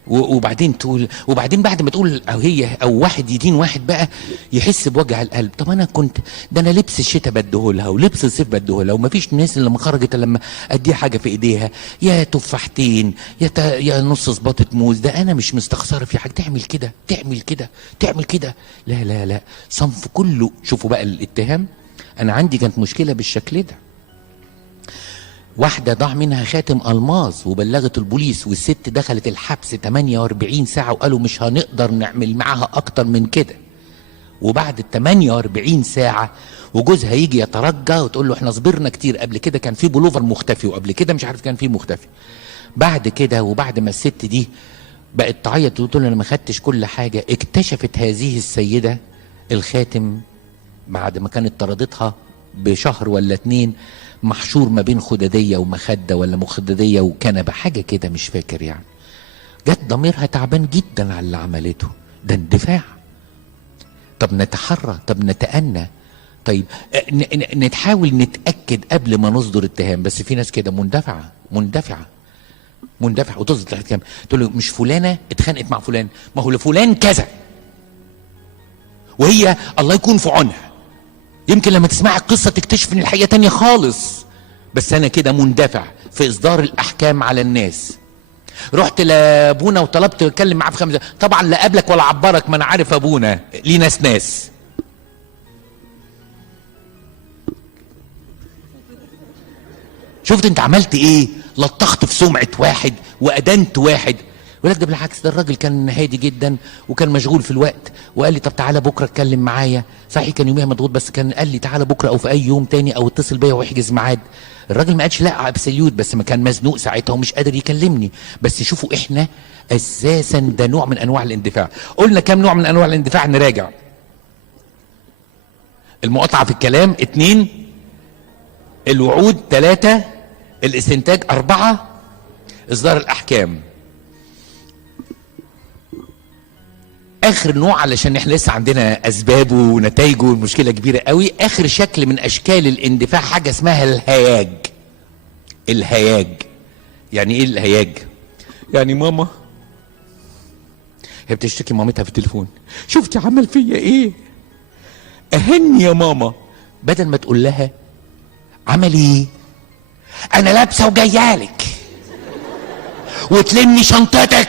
وبعدين تقول، وبعدين بعد ما تقول او هي او واحد يدين واحد بقى يحس بوجع القلب. طب انا كنت ده انا لبس الشتاء بديهولها ولبس الصيف بديهولها، ومفيش ناس اللي لما خرجت لما اديها حاجه في ايديها يا تفاحتين يا نص صباطه موز، ده انا مش مستخسره في حاجه. تعمل كده. لا صنف كله. شوفوا بقى الاتهام. انا عندي كانت مشكله بالشكل ده، واحدة ضاع منها خاتم ألماظ وبلغت البوليس، والست دخلت الحبس 48 ساعة وقالوا مش هنقدر نعمل معاها أكتر من كده. وبعد 48 ساعة وجوزها يجي يترجى وتقول له احنا صبرنا كتير، قبل كده كان في بلوفر مختفي، وقبل كده مش عارف كان في مختفي. بعد كده وبعد ما الست دي بقت تعيط وتقول انا ما خدتش كل حاجة، اكتشفت هذه السيدة الخاتم بعد ما كانت طردتها بشهر ولا 2 محشور ما بين خدادية ومخدة ولا مخددية وكنبة حاجة كده مش فاكر يعني. جت ضميرها تعبان جدا على اللي عملته، ده اندفاع. طب نتحرى، طب نتأنى، طيب نتحاول نتأكد قبل ما نصدر اتهام. بس في ناس كده مندفعة وتصدر الاتهام، تقول له مش فلانة اتخانقت مع فلان، ما هو لفلان كذا، وهي الله يكون في عونها. يمكن لما تسمع القصة تكتشف ان الحقيقة تانية خالص، بس انا كده مندفع في اصدار الاحكام على الناس. رحت لابونا وطلبت اتكلم معاه في 5 دقايق، طبعا لا قابلك ولا عبرك، ما انا عارف ابونا ليه ناس. شفت انت عملت ايه؟ لطخت في سمعة واحد وادنت واحد. ولك ده بالعكس، ده الراجل كان هادي جدا وكان مشغول في الوقت، وقال لي طب تعالى بكره اتكلم معايا. صحيح كان يوميها مضغوط، بس كان قال لي تعالى بكره او في اي يوم تاني او اتصل بيا واحجز ميعاد. الراجل ما قالش لا ابسوليوت، بس ما كان مزنوق ساعتها ومش قادر يكلمني. بس شوفوا احنا اساسا ده نوع من انواع الاندفاع. قلنا كام نوع من انواع الاندفاع؟ نراجع: المقاطعه في الكلام، 2 الوعود، 3 الاستنتاج، 4 اصدار الاحكام. اخر نوع، علشان احنا لسه عندنا اسبابه ونتائجه والمشكله كبيره قوي، اخر شكل من اشكال الاندفاع حاجه اسمها الهياج. يعني ايه الهياج؟ يعني ماما هي بتشتكي مامتها في التليفون، شفتي عمل فيا ايه؟ اهني يا ماما. بدل ما تقول لها عمل ايه؟ انا لابسه وجايالك وتلمي شنطتك.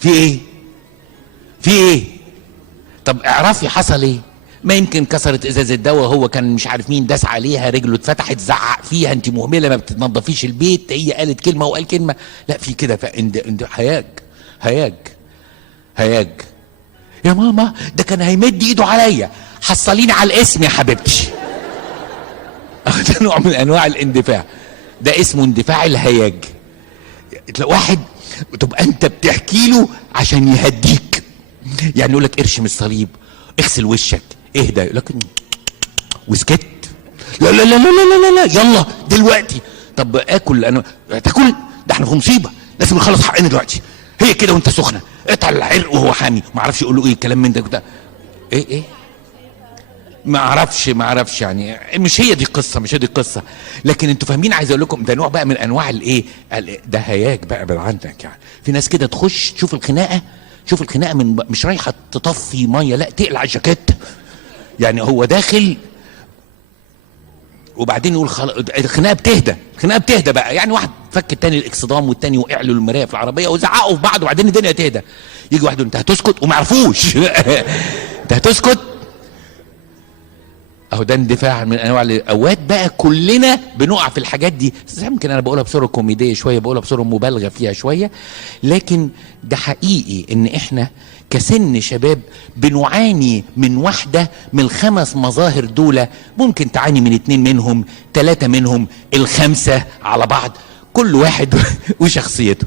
في ايه؟ طب اعرفي حصل ايه؟ ما يمكن كسرت ازازه دواء، هو كان مش عارف مين داس عليها، رجله اتفتحت، زعق فيها، انت مهمله ما بتنظفيش البيت، هي قالت كلمه وقال كلمه. لا في كده هياج. يا ماما ده كان هيمد ايده عليا، حصليني على الاسم يا حبيبتي. ده نوع من انواع الاندفاع، ده اسمه اندفاع الهياج. تلاقي واحد تبقى انت بتحكي له عشان يهديك، يعني يقول لك ارشم الصليب، اغسل وشك، اهدى، يقول لك وسكت. لا لا لا لا لا لا لا، يلا دلوقتي. طب اكل، انا تاكل؟ ده احنا في مصيبه، لازم نخلص حقنا دلوقتي. هي كده وانت سخنه، اقطع العرق وهو حامي، ما اعرفش يقول له ايه الكلام من ده. ايه ما اعرفش يعني مش هي دي القصه، لكن انتوا فاهمين. عايز اقول لكم ده نوع بقى من انواع الايه، ده هياج بقى من عندك. يعني في ناس كده تخش تشوف الخناقه من مش رايحه تطفي ميه، لا تقلع الجاكيت. يعني هو داخل وبعدين يقول الخناقه بتهدى بقى. يعني واحد فك التاني الاكسدام والتاني وقع له المرايه في العربيه وزعقوا في بعض، وبعدين الدنيا تهدى. يجي واحد انت هتسكت، وما يعرفوش انت هتسكت. اهو ده اندفاع من انواع الاوقات. بقى كلنا بنقع في الحاجات دي. يمكن انا بقولها بصوره كوميديه شويه، بقولها بصوره مبالغه فيها شويه، لكن ده حقيقي ان احنا كسن شباب بنعاني من واحده من ال5 مظاهر دول. ممكن تعاني من 2 منهم، 3 منهم، ال5 على بعض، كل واحد وشخصيته.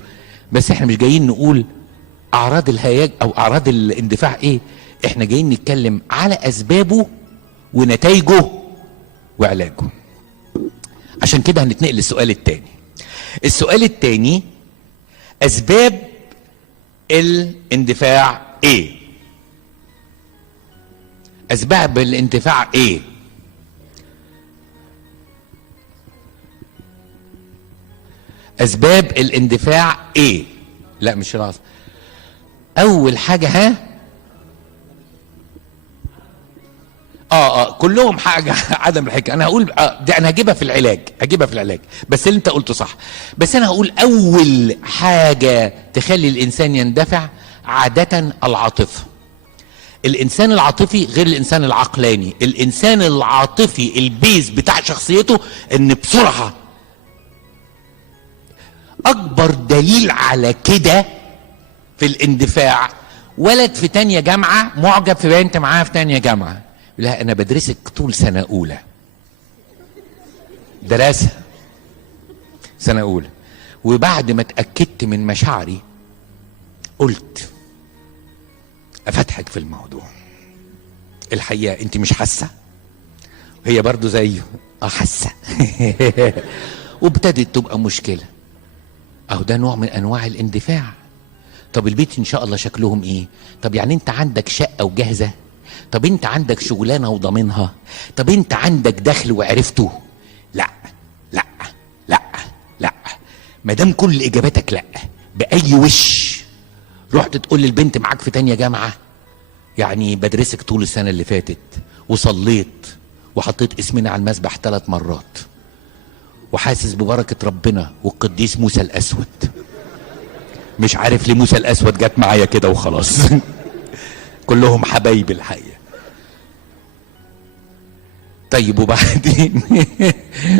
بس احنا مش جايين نقول اعراض الهياج او اعراض الاندفاع ايه، احنا جايين نتكلم على اسبابه ونتائجه وعلاجه. عشان كده هنتنقل للسؤال التاني. اسباب الاندفاع ايه؟ اسباب الاندفاع ايه؟ اسباب الاندفاع ايه؟ لا مش راس. اول حاجه كلهم حاجه عدم الحكمه. انا هقول دي انا هجيبها في العلاج، بس اللي انت قلته صح. بس انا هقول اول حاجه تخلي الانسان يندفع عاده العاطفه. الانسان العاطفي غير الانسان العقلاني. الانسان العاطفي البيز بتاع شخصيته ان بسرعه. اكبر دليل على كده في الاندفاع ولد في تانية جامعه معجب في بنت معاها في تانية جامعه، لا انا بدرسك طول سنه اولى، دراسه سنه اولى، وبعد ما اتاكدت من مشاعري قلت افتحك في الموضوع. الحقيقه انت مش حاسه، هي برضو زيه حاسه. وابتدت تبقى مشكله. اهو ده نوع من انواع الاندفاع. طب البيت ان شاء الله شكلهم ايه؟ طب يعني انت عندك شقه وجاهزه؟ طب انت عندك شغلانه وضامنها؟ طب انت عندك دخل وعرفته؟ لا لا لا لا. ما دام كل اجاباتك لا باي وش رحت تقول للبنت معاك في تانية جامعه، يعني بدرسك طول السنه اللي فاتت وصليت وحطيت اسمنا على المسبح 3 مرات وحاسس ببركه ربنا والقديس موسى الاسود. مش عارف ليه موسى الاسود جت معايا كده وخلاص. كلهم حبايب الحقيقه. طيب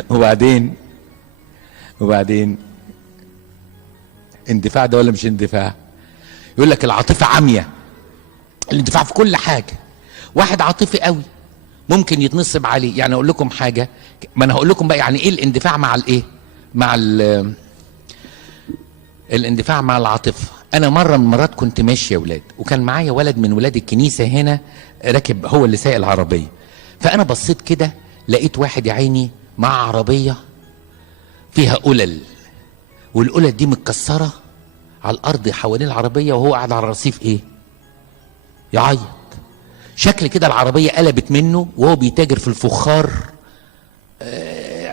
وبعدين وبعدين اندفاع ده ولا مش اندفاع؟ يقول لك العاطفه عمياء. الاندفاع في كل حاجه. واحد عاطفي قوي ممكن يتنصب عليه. يعني اقول لكم حاجه، ما انا هقول لكم بقى يعني ايه الاندفاع مع الايه، مع الاندفاع مع العاطفه. انا مره من المرات كنت ماشي يا ولاد، وكان معايا ولد من ولاد الكنيسه هنا راكب، هو اللي سايق العربيه. فانا بصيت كده لقيت واحد يا عيني مع عربيه فيها قلل، والقلل دي متكسره على الارض حوالين العربيه، وهو قاعد على الرصيف ايه، يعيط. شكل كده العربيه قلبت منه وهو بيتاجر في الفخار.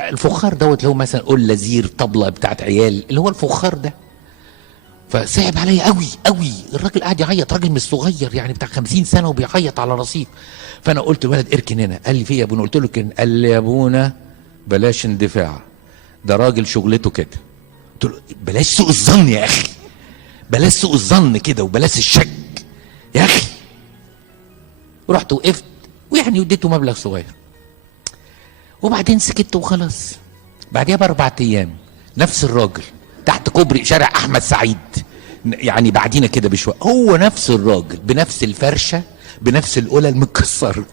الفخار دوت اللي هو مثلا قله زير طبله بتاعت عيال، اللي هو الفخار ده. فصعب عليا قوي قوي. الراجل قاعد يعيط، راجل مش صغير يعني بتاع 50 سنه وبيعيط على رصيف. فانا قلت الولد اركن هنا. قال لي في يا ابونا؟ قلت له كن. قال لي يا ابونا بلاش اندفاع، ده راجل شغلته كده. قلت له بلاش سوء الظن يا اخي، بلاش سوء الظن كده وبلاش الشك يا اخي. ورحت وقفت ويعني اديته مبلغ صغير وبعدين سكت وخلاص. بعديها ب4 ايام نفس الراجل تحت كوبري شارع احمد سعيد، يعني بعدينا كده بشويه، هو نفس الراجل بنفس الفرشه بنفس القلل متكسر.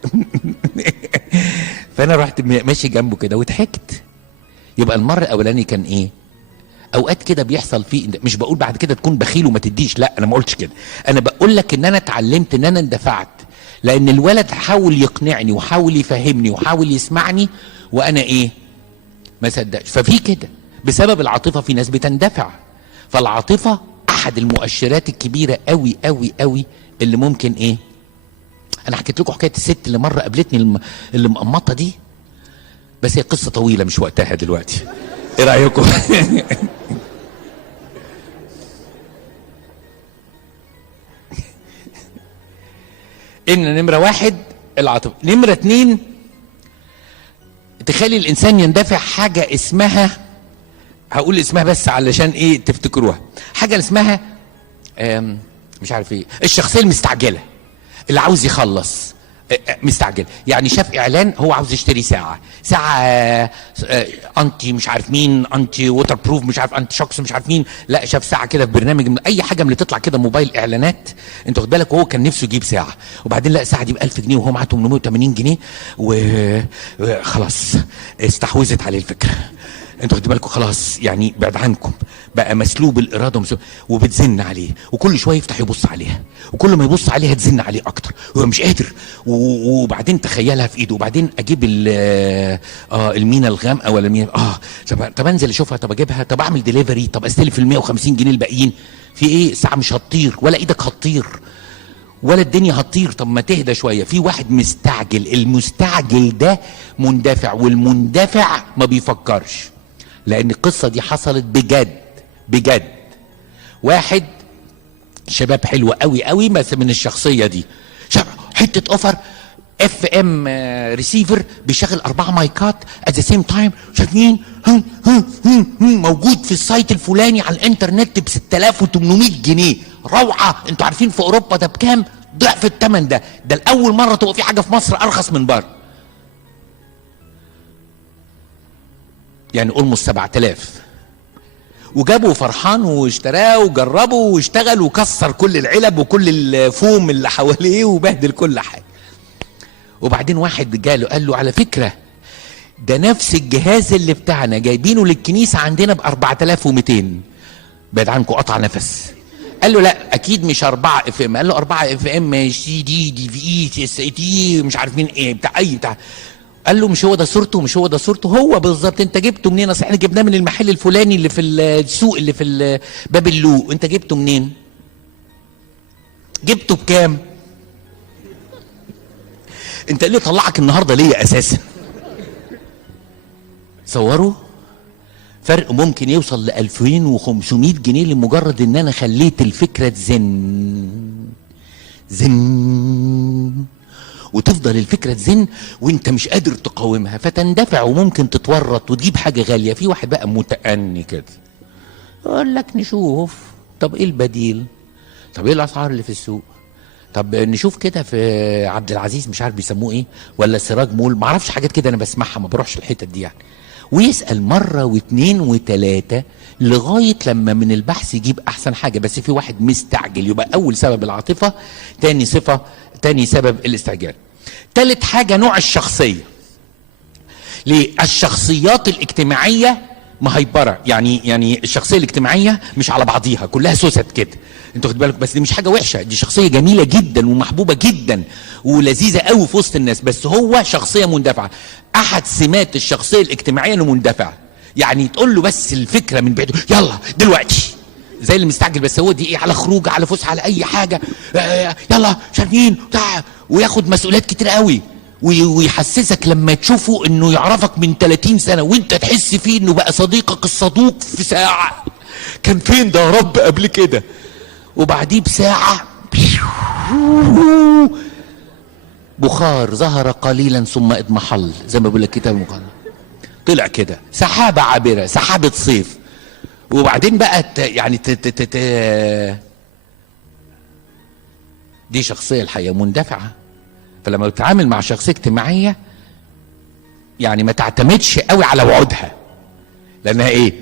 فانا رحت ماشي جنبه كده وضحكت. يبقى المره الاولاني كان ايه؟ اوقات كده بيحصل فيه. مش بقول بعد كده تكون بخيل وما تديش، لا انا ما قلتش كده. انا بقول لك ان انا اتعلمت ان انا اندفعت، لان الولد حاول يقنعني وحاول يفهمني وحاول يسمعني وانا ايه، ما صدقش. ففي كده بسبب العاطفه في ناس بتندفع. فالعاطفه احد المؤشرات الكبيره قوي قوي قوي اللي ممكن ايه. انا حكيت لكم حكايه الست اللي مره قابلتني اللي مقمطه دي، بس هي قصه طويله مش وقتها دلوقتي. ايه رايكم؟ ان نمره 1 العاطفه. نمره 2 تخلي الانسان يندفع حاجه اسمها، هقول اسمها بس علشان ايه تفتكروها، حاجه اسمها مش عارف ايه، الشخصيه المستعجله اللي عاوز يخلص. مستعجل يعني شاف اعلان هو عاوز يشتري ساعه انتي مش عارف مين، انتي ووتر بروف مش عارف، انتي شوكس مش عارف مين. لا شاف ساعه كده في برنامج من اي حاجه من اللي تطلع كده موبايل اعلانات، انت واخد بالك. وهو كان نفسه يجيب ساعه، وبعدين لقى ساعه دي ب1000 جنيه وهو معاه 880 جنيه وخلاص استحوذت عليه الفكره. انتوا واخدين بالكم خلاص، يعني بعد عنكم بقى مسلوب الاراده وبتزن عليه، وكل شويه يفتح يبص عليها، وكل ما يبص عليها تزن عليه اكتر وهو مش قادر. وبعدين تخيلها في ايده، وبعدين اجيب المينا الغامقه ولا المينا طب انزل اشوفها، طب اجيبها، طب اعمل ديليفري، طب استلف ال 150 جنيه الباقيين. في ايه؟ الساعه مش هتطير ولا ايدك هتطير ولا الدنيا هتطير. طب ما تهدى شويه. في واحد مستعجل، المستعجل ده مندفع، والمندفع ما بيفكرش. لان القصه دي حصلت بجد بجد. واحد شباب حلو قوي قوي بس من الشخصيه دي، حته اوفر FM ريسيفر بيشغل 4 مايكات ات ذا سيم تايم، شايفين موجود في السايت الفلاني على الانترنت ب 6800 جنيه. روعه. انتوا عارفين في اوروبا ده بكام؟ ضعف الثمن ده. ده الاول مره تبقى في حاجه في مصر ارخص من بره، يعني اولموست 7000. وجابه فرحان واشتراه وجربه واشتغل وكسر كل العلب وكل الفوم اللي حواليه وبهدل كل حاجه. وبعدين واحد جاله قال له على فكره ده نفس الجهاز اللي بتاعنا جايبينه للكنيسه عندنا ب 4200. بعد عنكم قطع نفس. قال له لا اكيد مش 4 FM. قال له 4 FM CD DVD TSAT مش عارف مين ايه بتاع اي بتاع. قال له مش هو ده صورته؟ مش هو ده صورته؟ هو بالظبط. انت جبته منين؟ اصل احنا جبناه من المحل الفلاني اللي في السوق اللي في باب اللوق. انت جبته منين؟ جبته بكام؟ انت اللي طلعك النهارده ليه اساسا؟ صوروا فرق ممكن يوصل ل 2500 جنيه لمجرد ان انا خليت الفكره تزن وتفضل الفكره تزن وانت مش قادر تقاومها، فتندفع وممكن تتورط وتجيب حاجه غاليه. في واحد بقى متأني كده يقول لك نشوف، طب ايه البديل؟ طب ايه الاسعار اللي في السوق؟ طب نشوف كده في عبد العزيز مش عارف بيسموه ايه، ولا سراج مول، ما اعرفش، حاجات كده انا بسمعها، ما بروحش الحتت دي يعني. ويسأل مرة واثنين وثلاثة لغاية لما من البحث يجيب احسن حاجة. بس في واحد مستعجل، يبقى اول سبب العاطفة، تاني سبب الاستعجال. تالت حاجة نوع الشخصية. ليه؟ الشخصيات الاجتماعية مهيبرة، يعني الشخصية الاجتماعية مش على بعضيها، كلها سوست كده. انتوا خدوا بالك، بس دي مش حاجة وحشة، دي شخصية جميلة جدا ومحبوبة جدا ولذيذة قوي في وسط الناس، بس هو شخصية مندفعة. احد سمات الشخصية الاجتماعية انه مندفع، يعني تقول له بس الفكرة من بعيد يلا دلوقتي، زي اللي مستعجل، بس هو دي ايه، على خروج، على فسحة، على اي حاجة، يلا شايفين بتاع، وياخد مسؤوليات كتير قوي، ويحسسك لما تشوفه انه يعرفك من 30 سنة وانت تحس فيه انه بقى صديقك الصدوق في ساعة. كان فين ده يا رب قبل كده؟ وبعديه بساعة بخار ظهر قليلا ثم اضمحل، زي ما بيقول لك الكتاب المقدس. طلع كده سحابة عابرة، سحابة صيف. وبعدين بقى يعني دي شخصية الحقيقة مندفعة. فلما بتتعامل مع شخصية اجتماعية يعني ما تعتمدش قوي على وعودها، لانها ايه،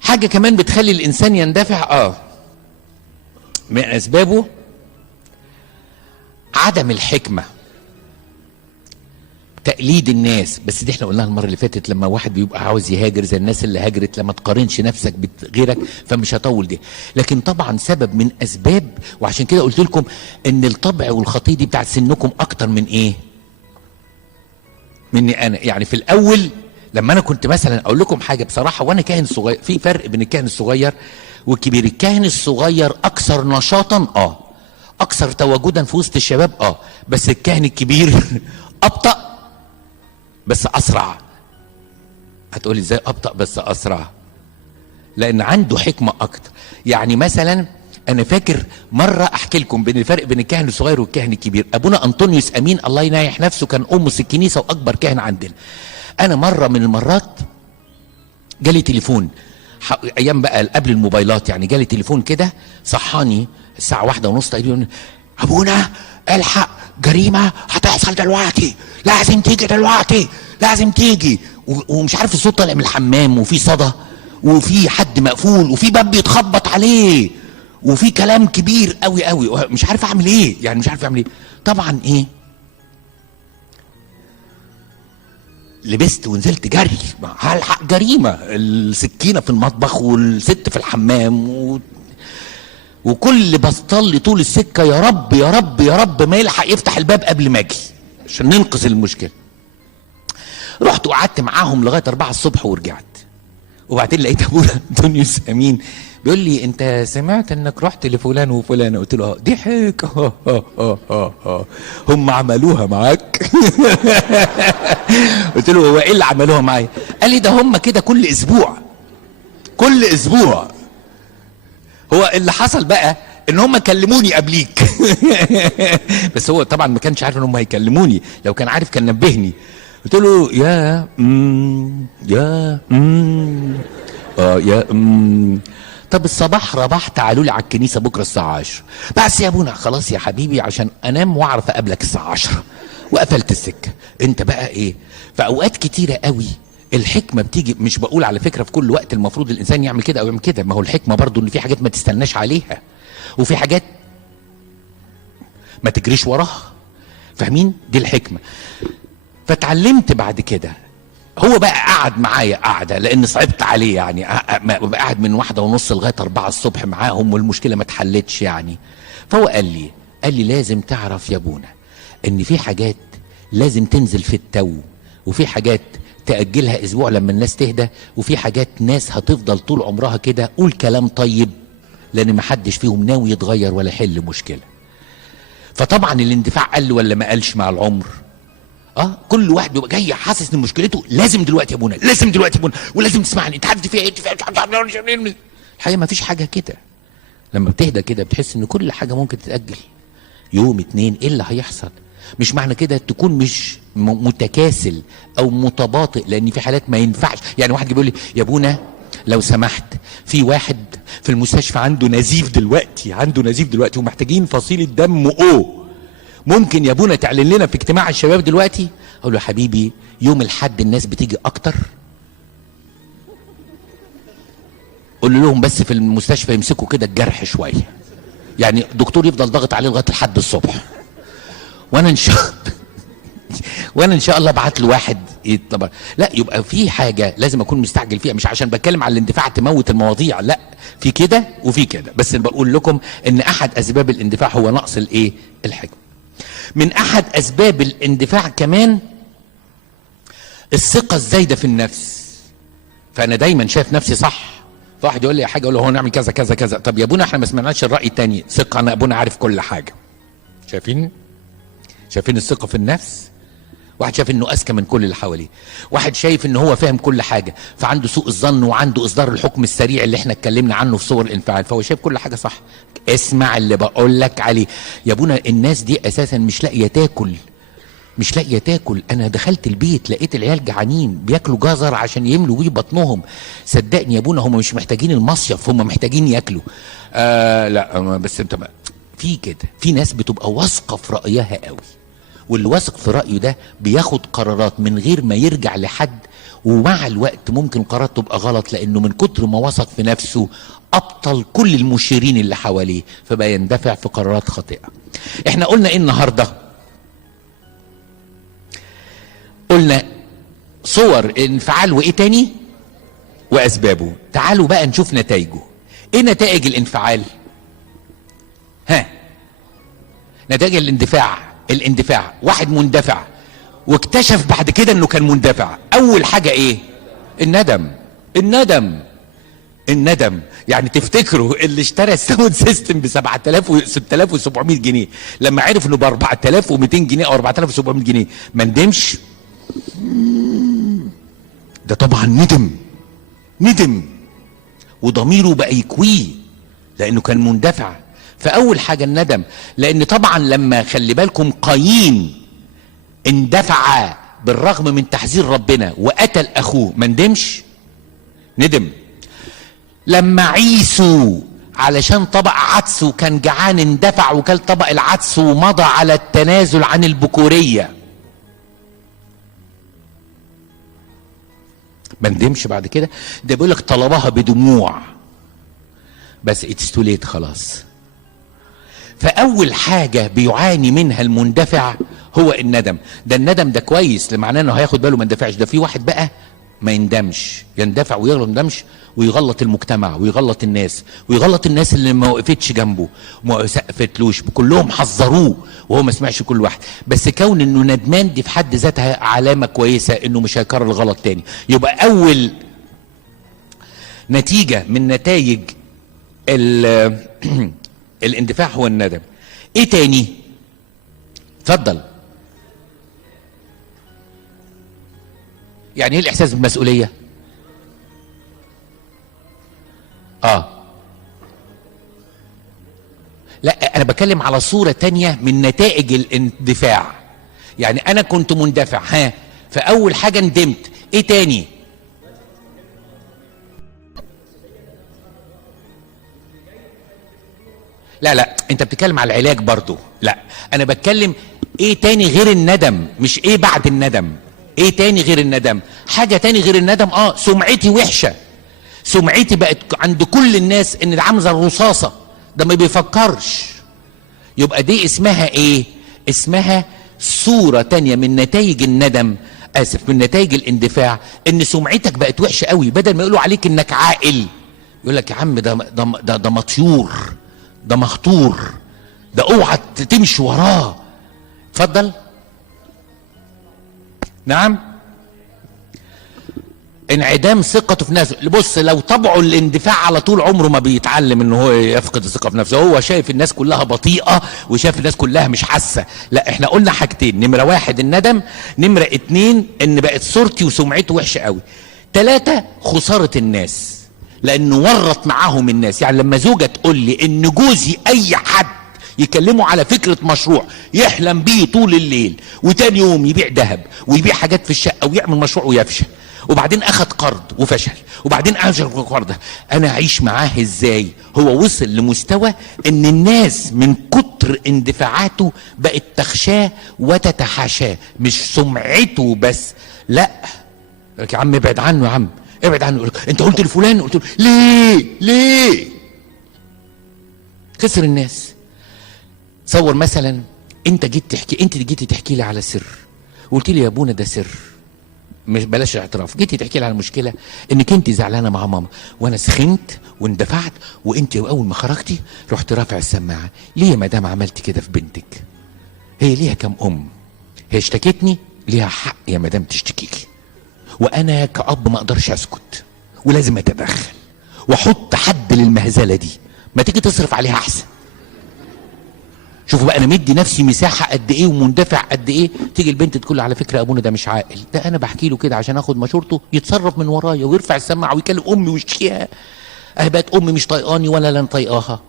حاجة كمان بتخلي الانسان يندفع من اسبابه عدم الحكمة، تقليد الناس. بس دي احنا قلناها المره اللي فاتت، لما واحد بيبقى عاوز يهاجر زي الناس اللي هاجرت، لما تقارنش نفسك بغيرك، فمش هطول دي. لكن طبعا سبب من اسباب، وعشان كده قلت لكم ان الطبع والخطيه دي بتاعت سنكم اكتر من ايه، مني انا. يعني في الاول لما انا كنت مثلا اقول لكم حاجه بصراحه، وانا كاهن صغير، في فرق بين الكاهن الصغير والكبير. الكاهن الصغير اكثر نشاطا، اكثر تواجدا في وسط الشباب، بس الكاهن الكبير ابطأ بس اسرع. هتقولي ازاي ابطأ بس اسرع؟ لان عنده حكمة اكتر. يعني مثلا انا فاكر مرة احكي لكم بين الفرق بين الكاهن الصغير والكاهن الكبير. ابونا انطونيوس امين الله ينايح نفسه كان امس الكنيسة واكبر كاهن عندنا. انا مرة من المرات جالي تليفون، ايام بقى قبل الموبايلات، يعني جالي تليفون كده صحاني الساعة 1:30 تقريبا، ابونا الحق جريمة هتحصل دلوقتي، لازم تيجي دلوقتي، لازم تيجي. ومش عارف الصوت طالع من الحمام، وفي صدى، وفي حد مقفول، وفي باب بيتخبط عليه، وفي كلام كبير قوي قوي، مش عارف اعمل ايه، يعني مش عارف اعمل ايه. طبعا ايه، لبست ونزلت جري، هلحق جريمة، السكينة في المطبخ والست في الحمام وكل بصطلي طول السكة يا رب يا رب يا رب ما يلحق يفتح الباب قبل ما اجي عشان ننقذ المشكلة. رحت وقعدت معاهم لغاية 4 الصبح ورجعت. وبعدين لقيت ابونا انطونيوس امين بيقول لي انت سمعت انك رحت لفلان وفلان؟ قلت له ضحك هم عملوها معاك؟ قلت له هو ايه اللي عملوها معايا؟ قال لي ده هم كده كل اسبوع. هو اللي حصل بقى ان هم كلموني قبليك. بس هو طبعا ما كانش عارف ان هم هيكلموني، لو كان عارف كان نبهني. قلت له طب الصباح رباح تعالوا لي على الكنيسه بكره الساعه 10. بس يا ابونا خلاص يا حبيبي عشان انام واعرف اقابلك الساعه 10. وقفلت السكه. انت بقى ايه، في اوقات كتيره قوي الحكمه بتيجي، مش بقول على فكره في كل وقت المفروض الانسان يعمل كده او يعمل كده، ما هو الحكمه برضو ان في حاجات ما تستناش عليها وفي حاجات ما تجريش وراها، فاهمين؟ دي الحكمه. فتعلمت بعد كده. هو بقى قعد معايا قعده لان صعبت عليه، يعني قاعد من 1:30 لغايه 4 الصبح معاهم والمشكله ما اتحلتش يعني. فهو قال لي قال لي لازم تعرف يا ابونا ان في حاجات لازم تنزل في التو، وفي حاجات تأجلها اسبوع لما الناس تهدى، وفي حاجات ناس هتفضل طول عمرها كده. قول كلام طيب لان ما حدش فيهم ناوي يتغير ولا يحل مشكله. فطبعا الاندفاع قل ولا ما قلش مع العمر؟ كل واحد بيبقى جاي حاسس ان مشكلته لازم دلوقتي يا ابونا، لازم دلوقتي يا ابونا، ولازم تسمعني، انت عارف فيها ايه، الحقيقه ما فيش حاجه كده. لما بتهدى كده بتحس ان كل حاجه ممكن تتاجل يوم اتنين. ايه اللي هيحصل؟ مش معنى كده تكون مش متكاسل او متباطئ، لان في حالات ما ينفعش. يعني واحد بيقول لي يا ابونا لو سمحت في واحد في المستشفى عنده نزيف دلوقتي ومحتاجين فصيله دم ممكن يا ابونا تعلن لنا في اجتماع الشباب دلوقتي؟ اقول له يا حبيبي يوم الحد الناس بتيجي اكتر، قول لهم بس في المستشفى يمسكوا كده الجرح شويه، يعني الدكتور يفضل ضاغط عليه لغايه لحد الصبح، وانا ان شاء الله ابعت له واحد يطلب. لا، يبقى في حاجه لازم اكون مستعجل فيها، مش عشان بتكلم على الاندفاع تموت المواضيع، لا، في كده وفي كده. بس بقول لكم ان احد اسباب الاندفاع هو نقص الحكمه. من احد اسباب الاندفاع كمان الثقه الزايده في النفس. فانا دايما شايف نفسي صح، فواحد يقول لي حاجه اقول له هو نعمل كذا كذا كذا. طب يا ابونا احنا ما سمعناش الراي الثاني. ثقه، انا ابونا عارف كل حاجه. شايفين الثقه في النفس؟ واحد شايف انه اذكى من كل اللي حواليه، واحد شايف ان هو فاهم كل حاجه، فعنده سوء الظن وعنده اصدار الحكم السريع اللي احنا اتكلمنا عنه في صور الانفعال، فهو شايف كل حاجه صح. اسمع اللي بقول لك عليه يا ابونا، الناس دي اساسا مش لاقيه تاكل. انا دخلت البيت لقيت العيال جعانين بياكلوا جزر عشان يملوا بيه بطنهم. صدقني يا ابونا هم مش محتاجين المصيف، هم محتاجين ياكلوا. لا بس انت في كده، في ناس بتبقى واثقه في رايها قوي، واللي واثق في رايه ده بياخد قرارات من غير ما يرجع لحد، ومع الوقت ممكن قرارات تبقى غلط لانه من كتر ما وثق في نفسه ابطل كل المشيرين اللي حواليه، فبقى يندفع في قرارات خاطئه. احنا قلنا ايه النهارده؟ قلنا صور الانفعال وايه تاني؟ واسبابه. تعالوا بقى نشوف نتائجه. ايه نتائج الانفعال؟ نتائج الاندفاع. واحد مندفع واكتشف بعد كده انه كان مندفع. اول حاجه ايه؟ الندم. يعني تفتكروا اللي اشترى الساوند سيستم ب 7000 و 6700 جنيه لما عرف انه ب 4200 جنيه او 4700 جنيه ما ندمش؟ ده طبعا ندم وضميره بقى يكويه لانه كان مندفع. فاول حاجه الندم، لان طبعا لما خلي بالكم قايين اندفع بالرغم من تحذير ربنا وقتل اخوه، ما ندم. لما عيسو علشان طبق عدس وكان جعان اندفع وكل طبق العدس ومضى على التنازل عن البكوريه، ما ندمش بعد كده. ده بيقول لك طلبها بدموع بس اتس تو ليت خلاص. فاول حاجه بيعاني منها المندفع هو الندم. ده الندم ده كويس لمعناه انه هياخد باله ما يندفعش. ده في واحد بقى ما يندمش، يندفع ويغلط، ما يندمش ويغلط المجتمع ويغلط الناس اللي ما وقفتش جنبه وما سقفتلوش، كلهم حذروه وهو ما سمعش كل واحد. بس كون انه ندمان دي في حد ذاتها علامه كويسه انه مش هيكرر الغلط تاني. يبقى اول نتيجه من نتائج الاندفاع هو الندم. ايه تاني؟ اتفضل. يعني ايه الاحساس بالمسؤوليه؟ لا، انا بتكلم على صورة تانية من نتائج الاندفاع. يعني انا كنت مندفع فاول حاجة ندمت. ايه تاني؟ لا انت بتتكلم على العلاج برضو. لا انا بتكلم ايه تاني غير الندم، مش ايه بعد الندم. ايه تاني غير الندم؟ حاجة تاني غير الندم. سمعتي وحشة، سمعتي بقت عند كل الناس ان ده عامل زي الرصاصة، ده ما بيفكرش. يبقى دي اسمها ايه؟ اسمها صورة تانية من نتائج الندم، من نتائج الاندفاع، ان سمعتك بقت وحشة قوي. بدل ما يقولوا عليك انك عاقل يقول لك يا عم ده مطيور، ده مخطور، ده اوعى تمشي وراه. اتفضل. نعم. انعدام ثقته في نفسه. بص، لو طبعه الاندفاع على طول عمره ما بيتعلم ان هو يفقد الثقه في نفسه. هو شايف الناس كلها بطيئه وشايف الناس كلها مش حاسه. لا، احنا قلنا حاجتين: نمره واحد الندم، نمره اتنين ان بقت صورتي وسمعته وحشه قوي، تلاته خساره الناس لانه ورط معاهم الناس. يعني لما زوجه تقول لي ان جوزي اي حد يكلموا على فكرة مشروع يحلم بيه طول الليل، وتاني يوم يبيع ذهب ويبيع حاجات في الشقة ويعمل مشروع ويفشل، وبعدين اخد قرض وفشل، وبعدين اجر القرض، انا اعيش معاه ازاي؟ هو وصل لمستوى ان الناس من كتر اندفاعاته بقت تخشاه وتتحاشاه، مش سمعته بس. لا يا عم ابعد عنه، يا عم ابعد عنه. انت قلت لفلان، قلت له ليه خسر الناس. تصور مثلا انت جيتي تحكي لي على سر، وقلت لي يا ابونا ده سر، مش بلاش اعتراف، جيتي تحكي لي على المشكله انك انت زعلانه مع ماما، وانا سخنت واندفعت، وانت اول ما خرجتي رحت رافع السماعه. ليه يا مدام عملتي كده في بنتك؟ هي ليها كم ام؟ هي اشتكتني، ليها حق يا مدام تشتكيكي، وانا كأب ما اقدرش اسكت ولازم اتدخل واحط حد للمهزله دي. ما تيجي تصرف عليها احسن. شوفوا بقى انا مدي نفسي مساحه قد ايه ومندفع قد ايه. تيجي البنت تقول على فكره ابونا ده مش عاقل، ده انا بحكي له كده عشان اخد مشورته، يتصرف من ورايا ويرفع السماعه ويكلم امي ويشتكيها. بقت امي مش طايقاني ولا لن طايقاها.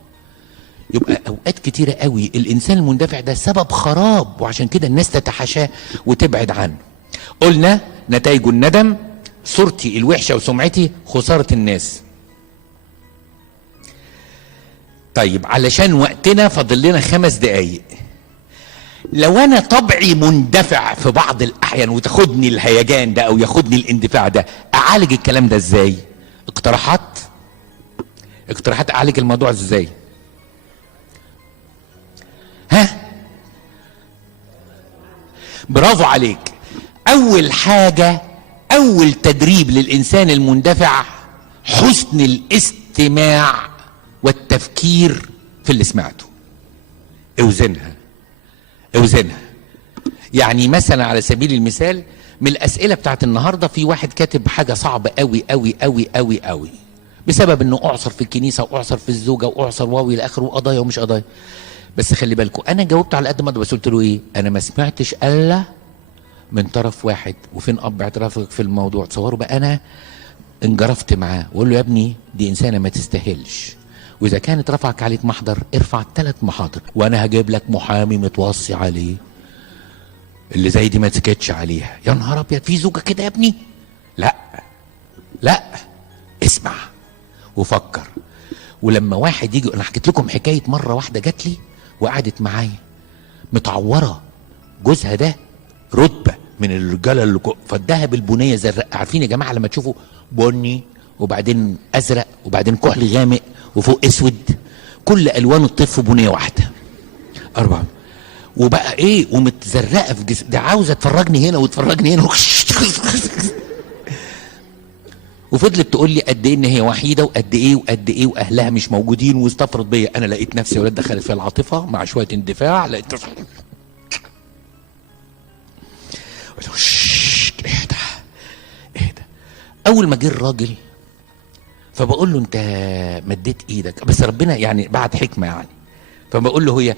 يبقى اوقات كتيره قوي الانسان المندفع ده سبب خراب، وعشان كده الناس تتحاشاه وتبعد عنه. قلنا نتائج الندم: صورتي الوحشه وسمعتي، خساره الناس. طيب علشان وقتنا فاضل لنا 5 دقايق، لو انا طبعي مندفع في بعض الاحيان وتاخدني الهيجان ده او ياخدني الاندفاع ده، اعالج الكلام ده ازاي؟ اقتراحات اعالج الموضوع ازاي؟ ها؟ برافو عليك. اول حاجة، اول تدريب للانسان المندفع حسن الاستماع والتفكير في اللي سمعته. اوزنها. يعني مثلا على سبيل المثال، من الاسئله بتاعت النهارده في واحد كاتب حاجه صعبه قوي قوي قوي قوي قوي بسبب انه اعصر في الكنيسه واعصر في الزوجه واعصر واوي الى اخره، وقضايا ومش قضايا. بس خلي بالكم، انا جاوبت على قد ما اقدر، بس قلت له ايه؟ انا ما سمعتش الا من طرف واحد. وفين اب اعترافك في الموضوع؟ تصوروا بقى انا انجرفت معاه واقول له يا ابني دي انسانه ما تستاهلش، واذا كانت رفعك عليك محضر ارفع 3 محاضر، وانا هجيب لك محامي متوصي عليه. اللي زي دي ما تسكتش عليها. يا نهار ابيض، في زوجه كده يا ابني؟ لا، اسمع وفكر. ولما واحد يجي، انا حكيت لكم حكايه مره واحده جات لي وقعدت معايا متعوره، جوزها ده رتبه من الرجاله اللي فالدهب البنيه زرق. عارفين يا جماعه لما تشوفوا بني وبعدين ازرق وبعدين كحل غامق وفوق اسود، كل الوان الطيف بنيه واحده 4، وبقى ايه ومتزرقه في جسم ده، عاوزه تفرجني هنا وتفرجني هنا وفضلت تقول لي قد ايه ان هي وحيده، وقد ايه واهلها مش موجودين، واستفرض بيا. انا لقيت نفسي ولاد دخلت فيها العاطفه مع شويه اندفاع، لقيت نفسي اهدى. اول ما جه الراجل فبقول له انت مديت ايدك، بس ربنا يعني بعد حكمه يعني، فبقول له هي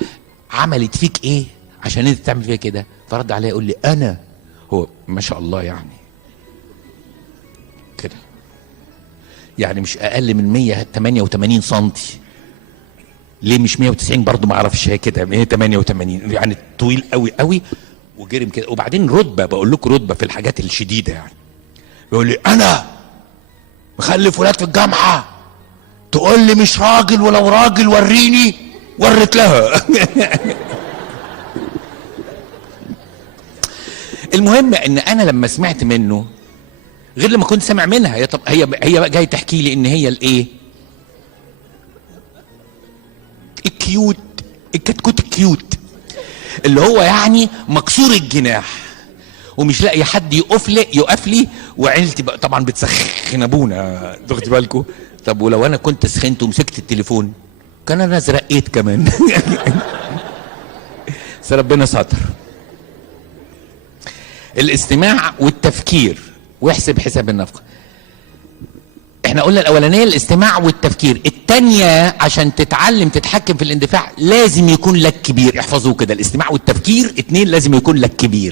عملت فيك ايه عشان انت تعمل فيها كده؟ فرد عليا يقول لي انا، هو ما شاء الله يعني كده، يعني مش اقل من 188 سنتي. ليه مش 190 برضه؟ ما اعرفش، هي كده 188 يعني طويل قوي قوي وجرم كده. وبعدين رتبه، بقول لكم رتبه في الحاجات الشديده يعني. بيقول لي انا مخلف ولاد في الجامعه، تقول لي مش راجل؟ ولو راجل وريني. ورت لها المهم ان انا لما سمعت منه غير لما كنت سامع منها. هي طب هي جايه تحكي لي ان هي الايه، الكيوت، الكتكوت الكيوت اللي هو يعني مكسور الجناح ومش لاقي حد يقف لي وعيلتي بقى طبعا بتسخن ابونا، تاخدي بالكم. طب ولو انا كنت سخنت ومسكت التليفون كان انا زرقيت كمان بس ربنا ستر. الاستماع والتفكير، واحسب حساب النفقه. احنا قلنا الاولانيه الاستماع والتفكير، الثانيه عشان تتعلم تتحكم في الاندفاع لازم يكون لك كبير. احفظوه كده، الاستماع والتفكير اتنين لازم يكون لك كبير.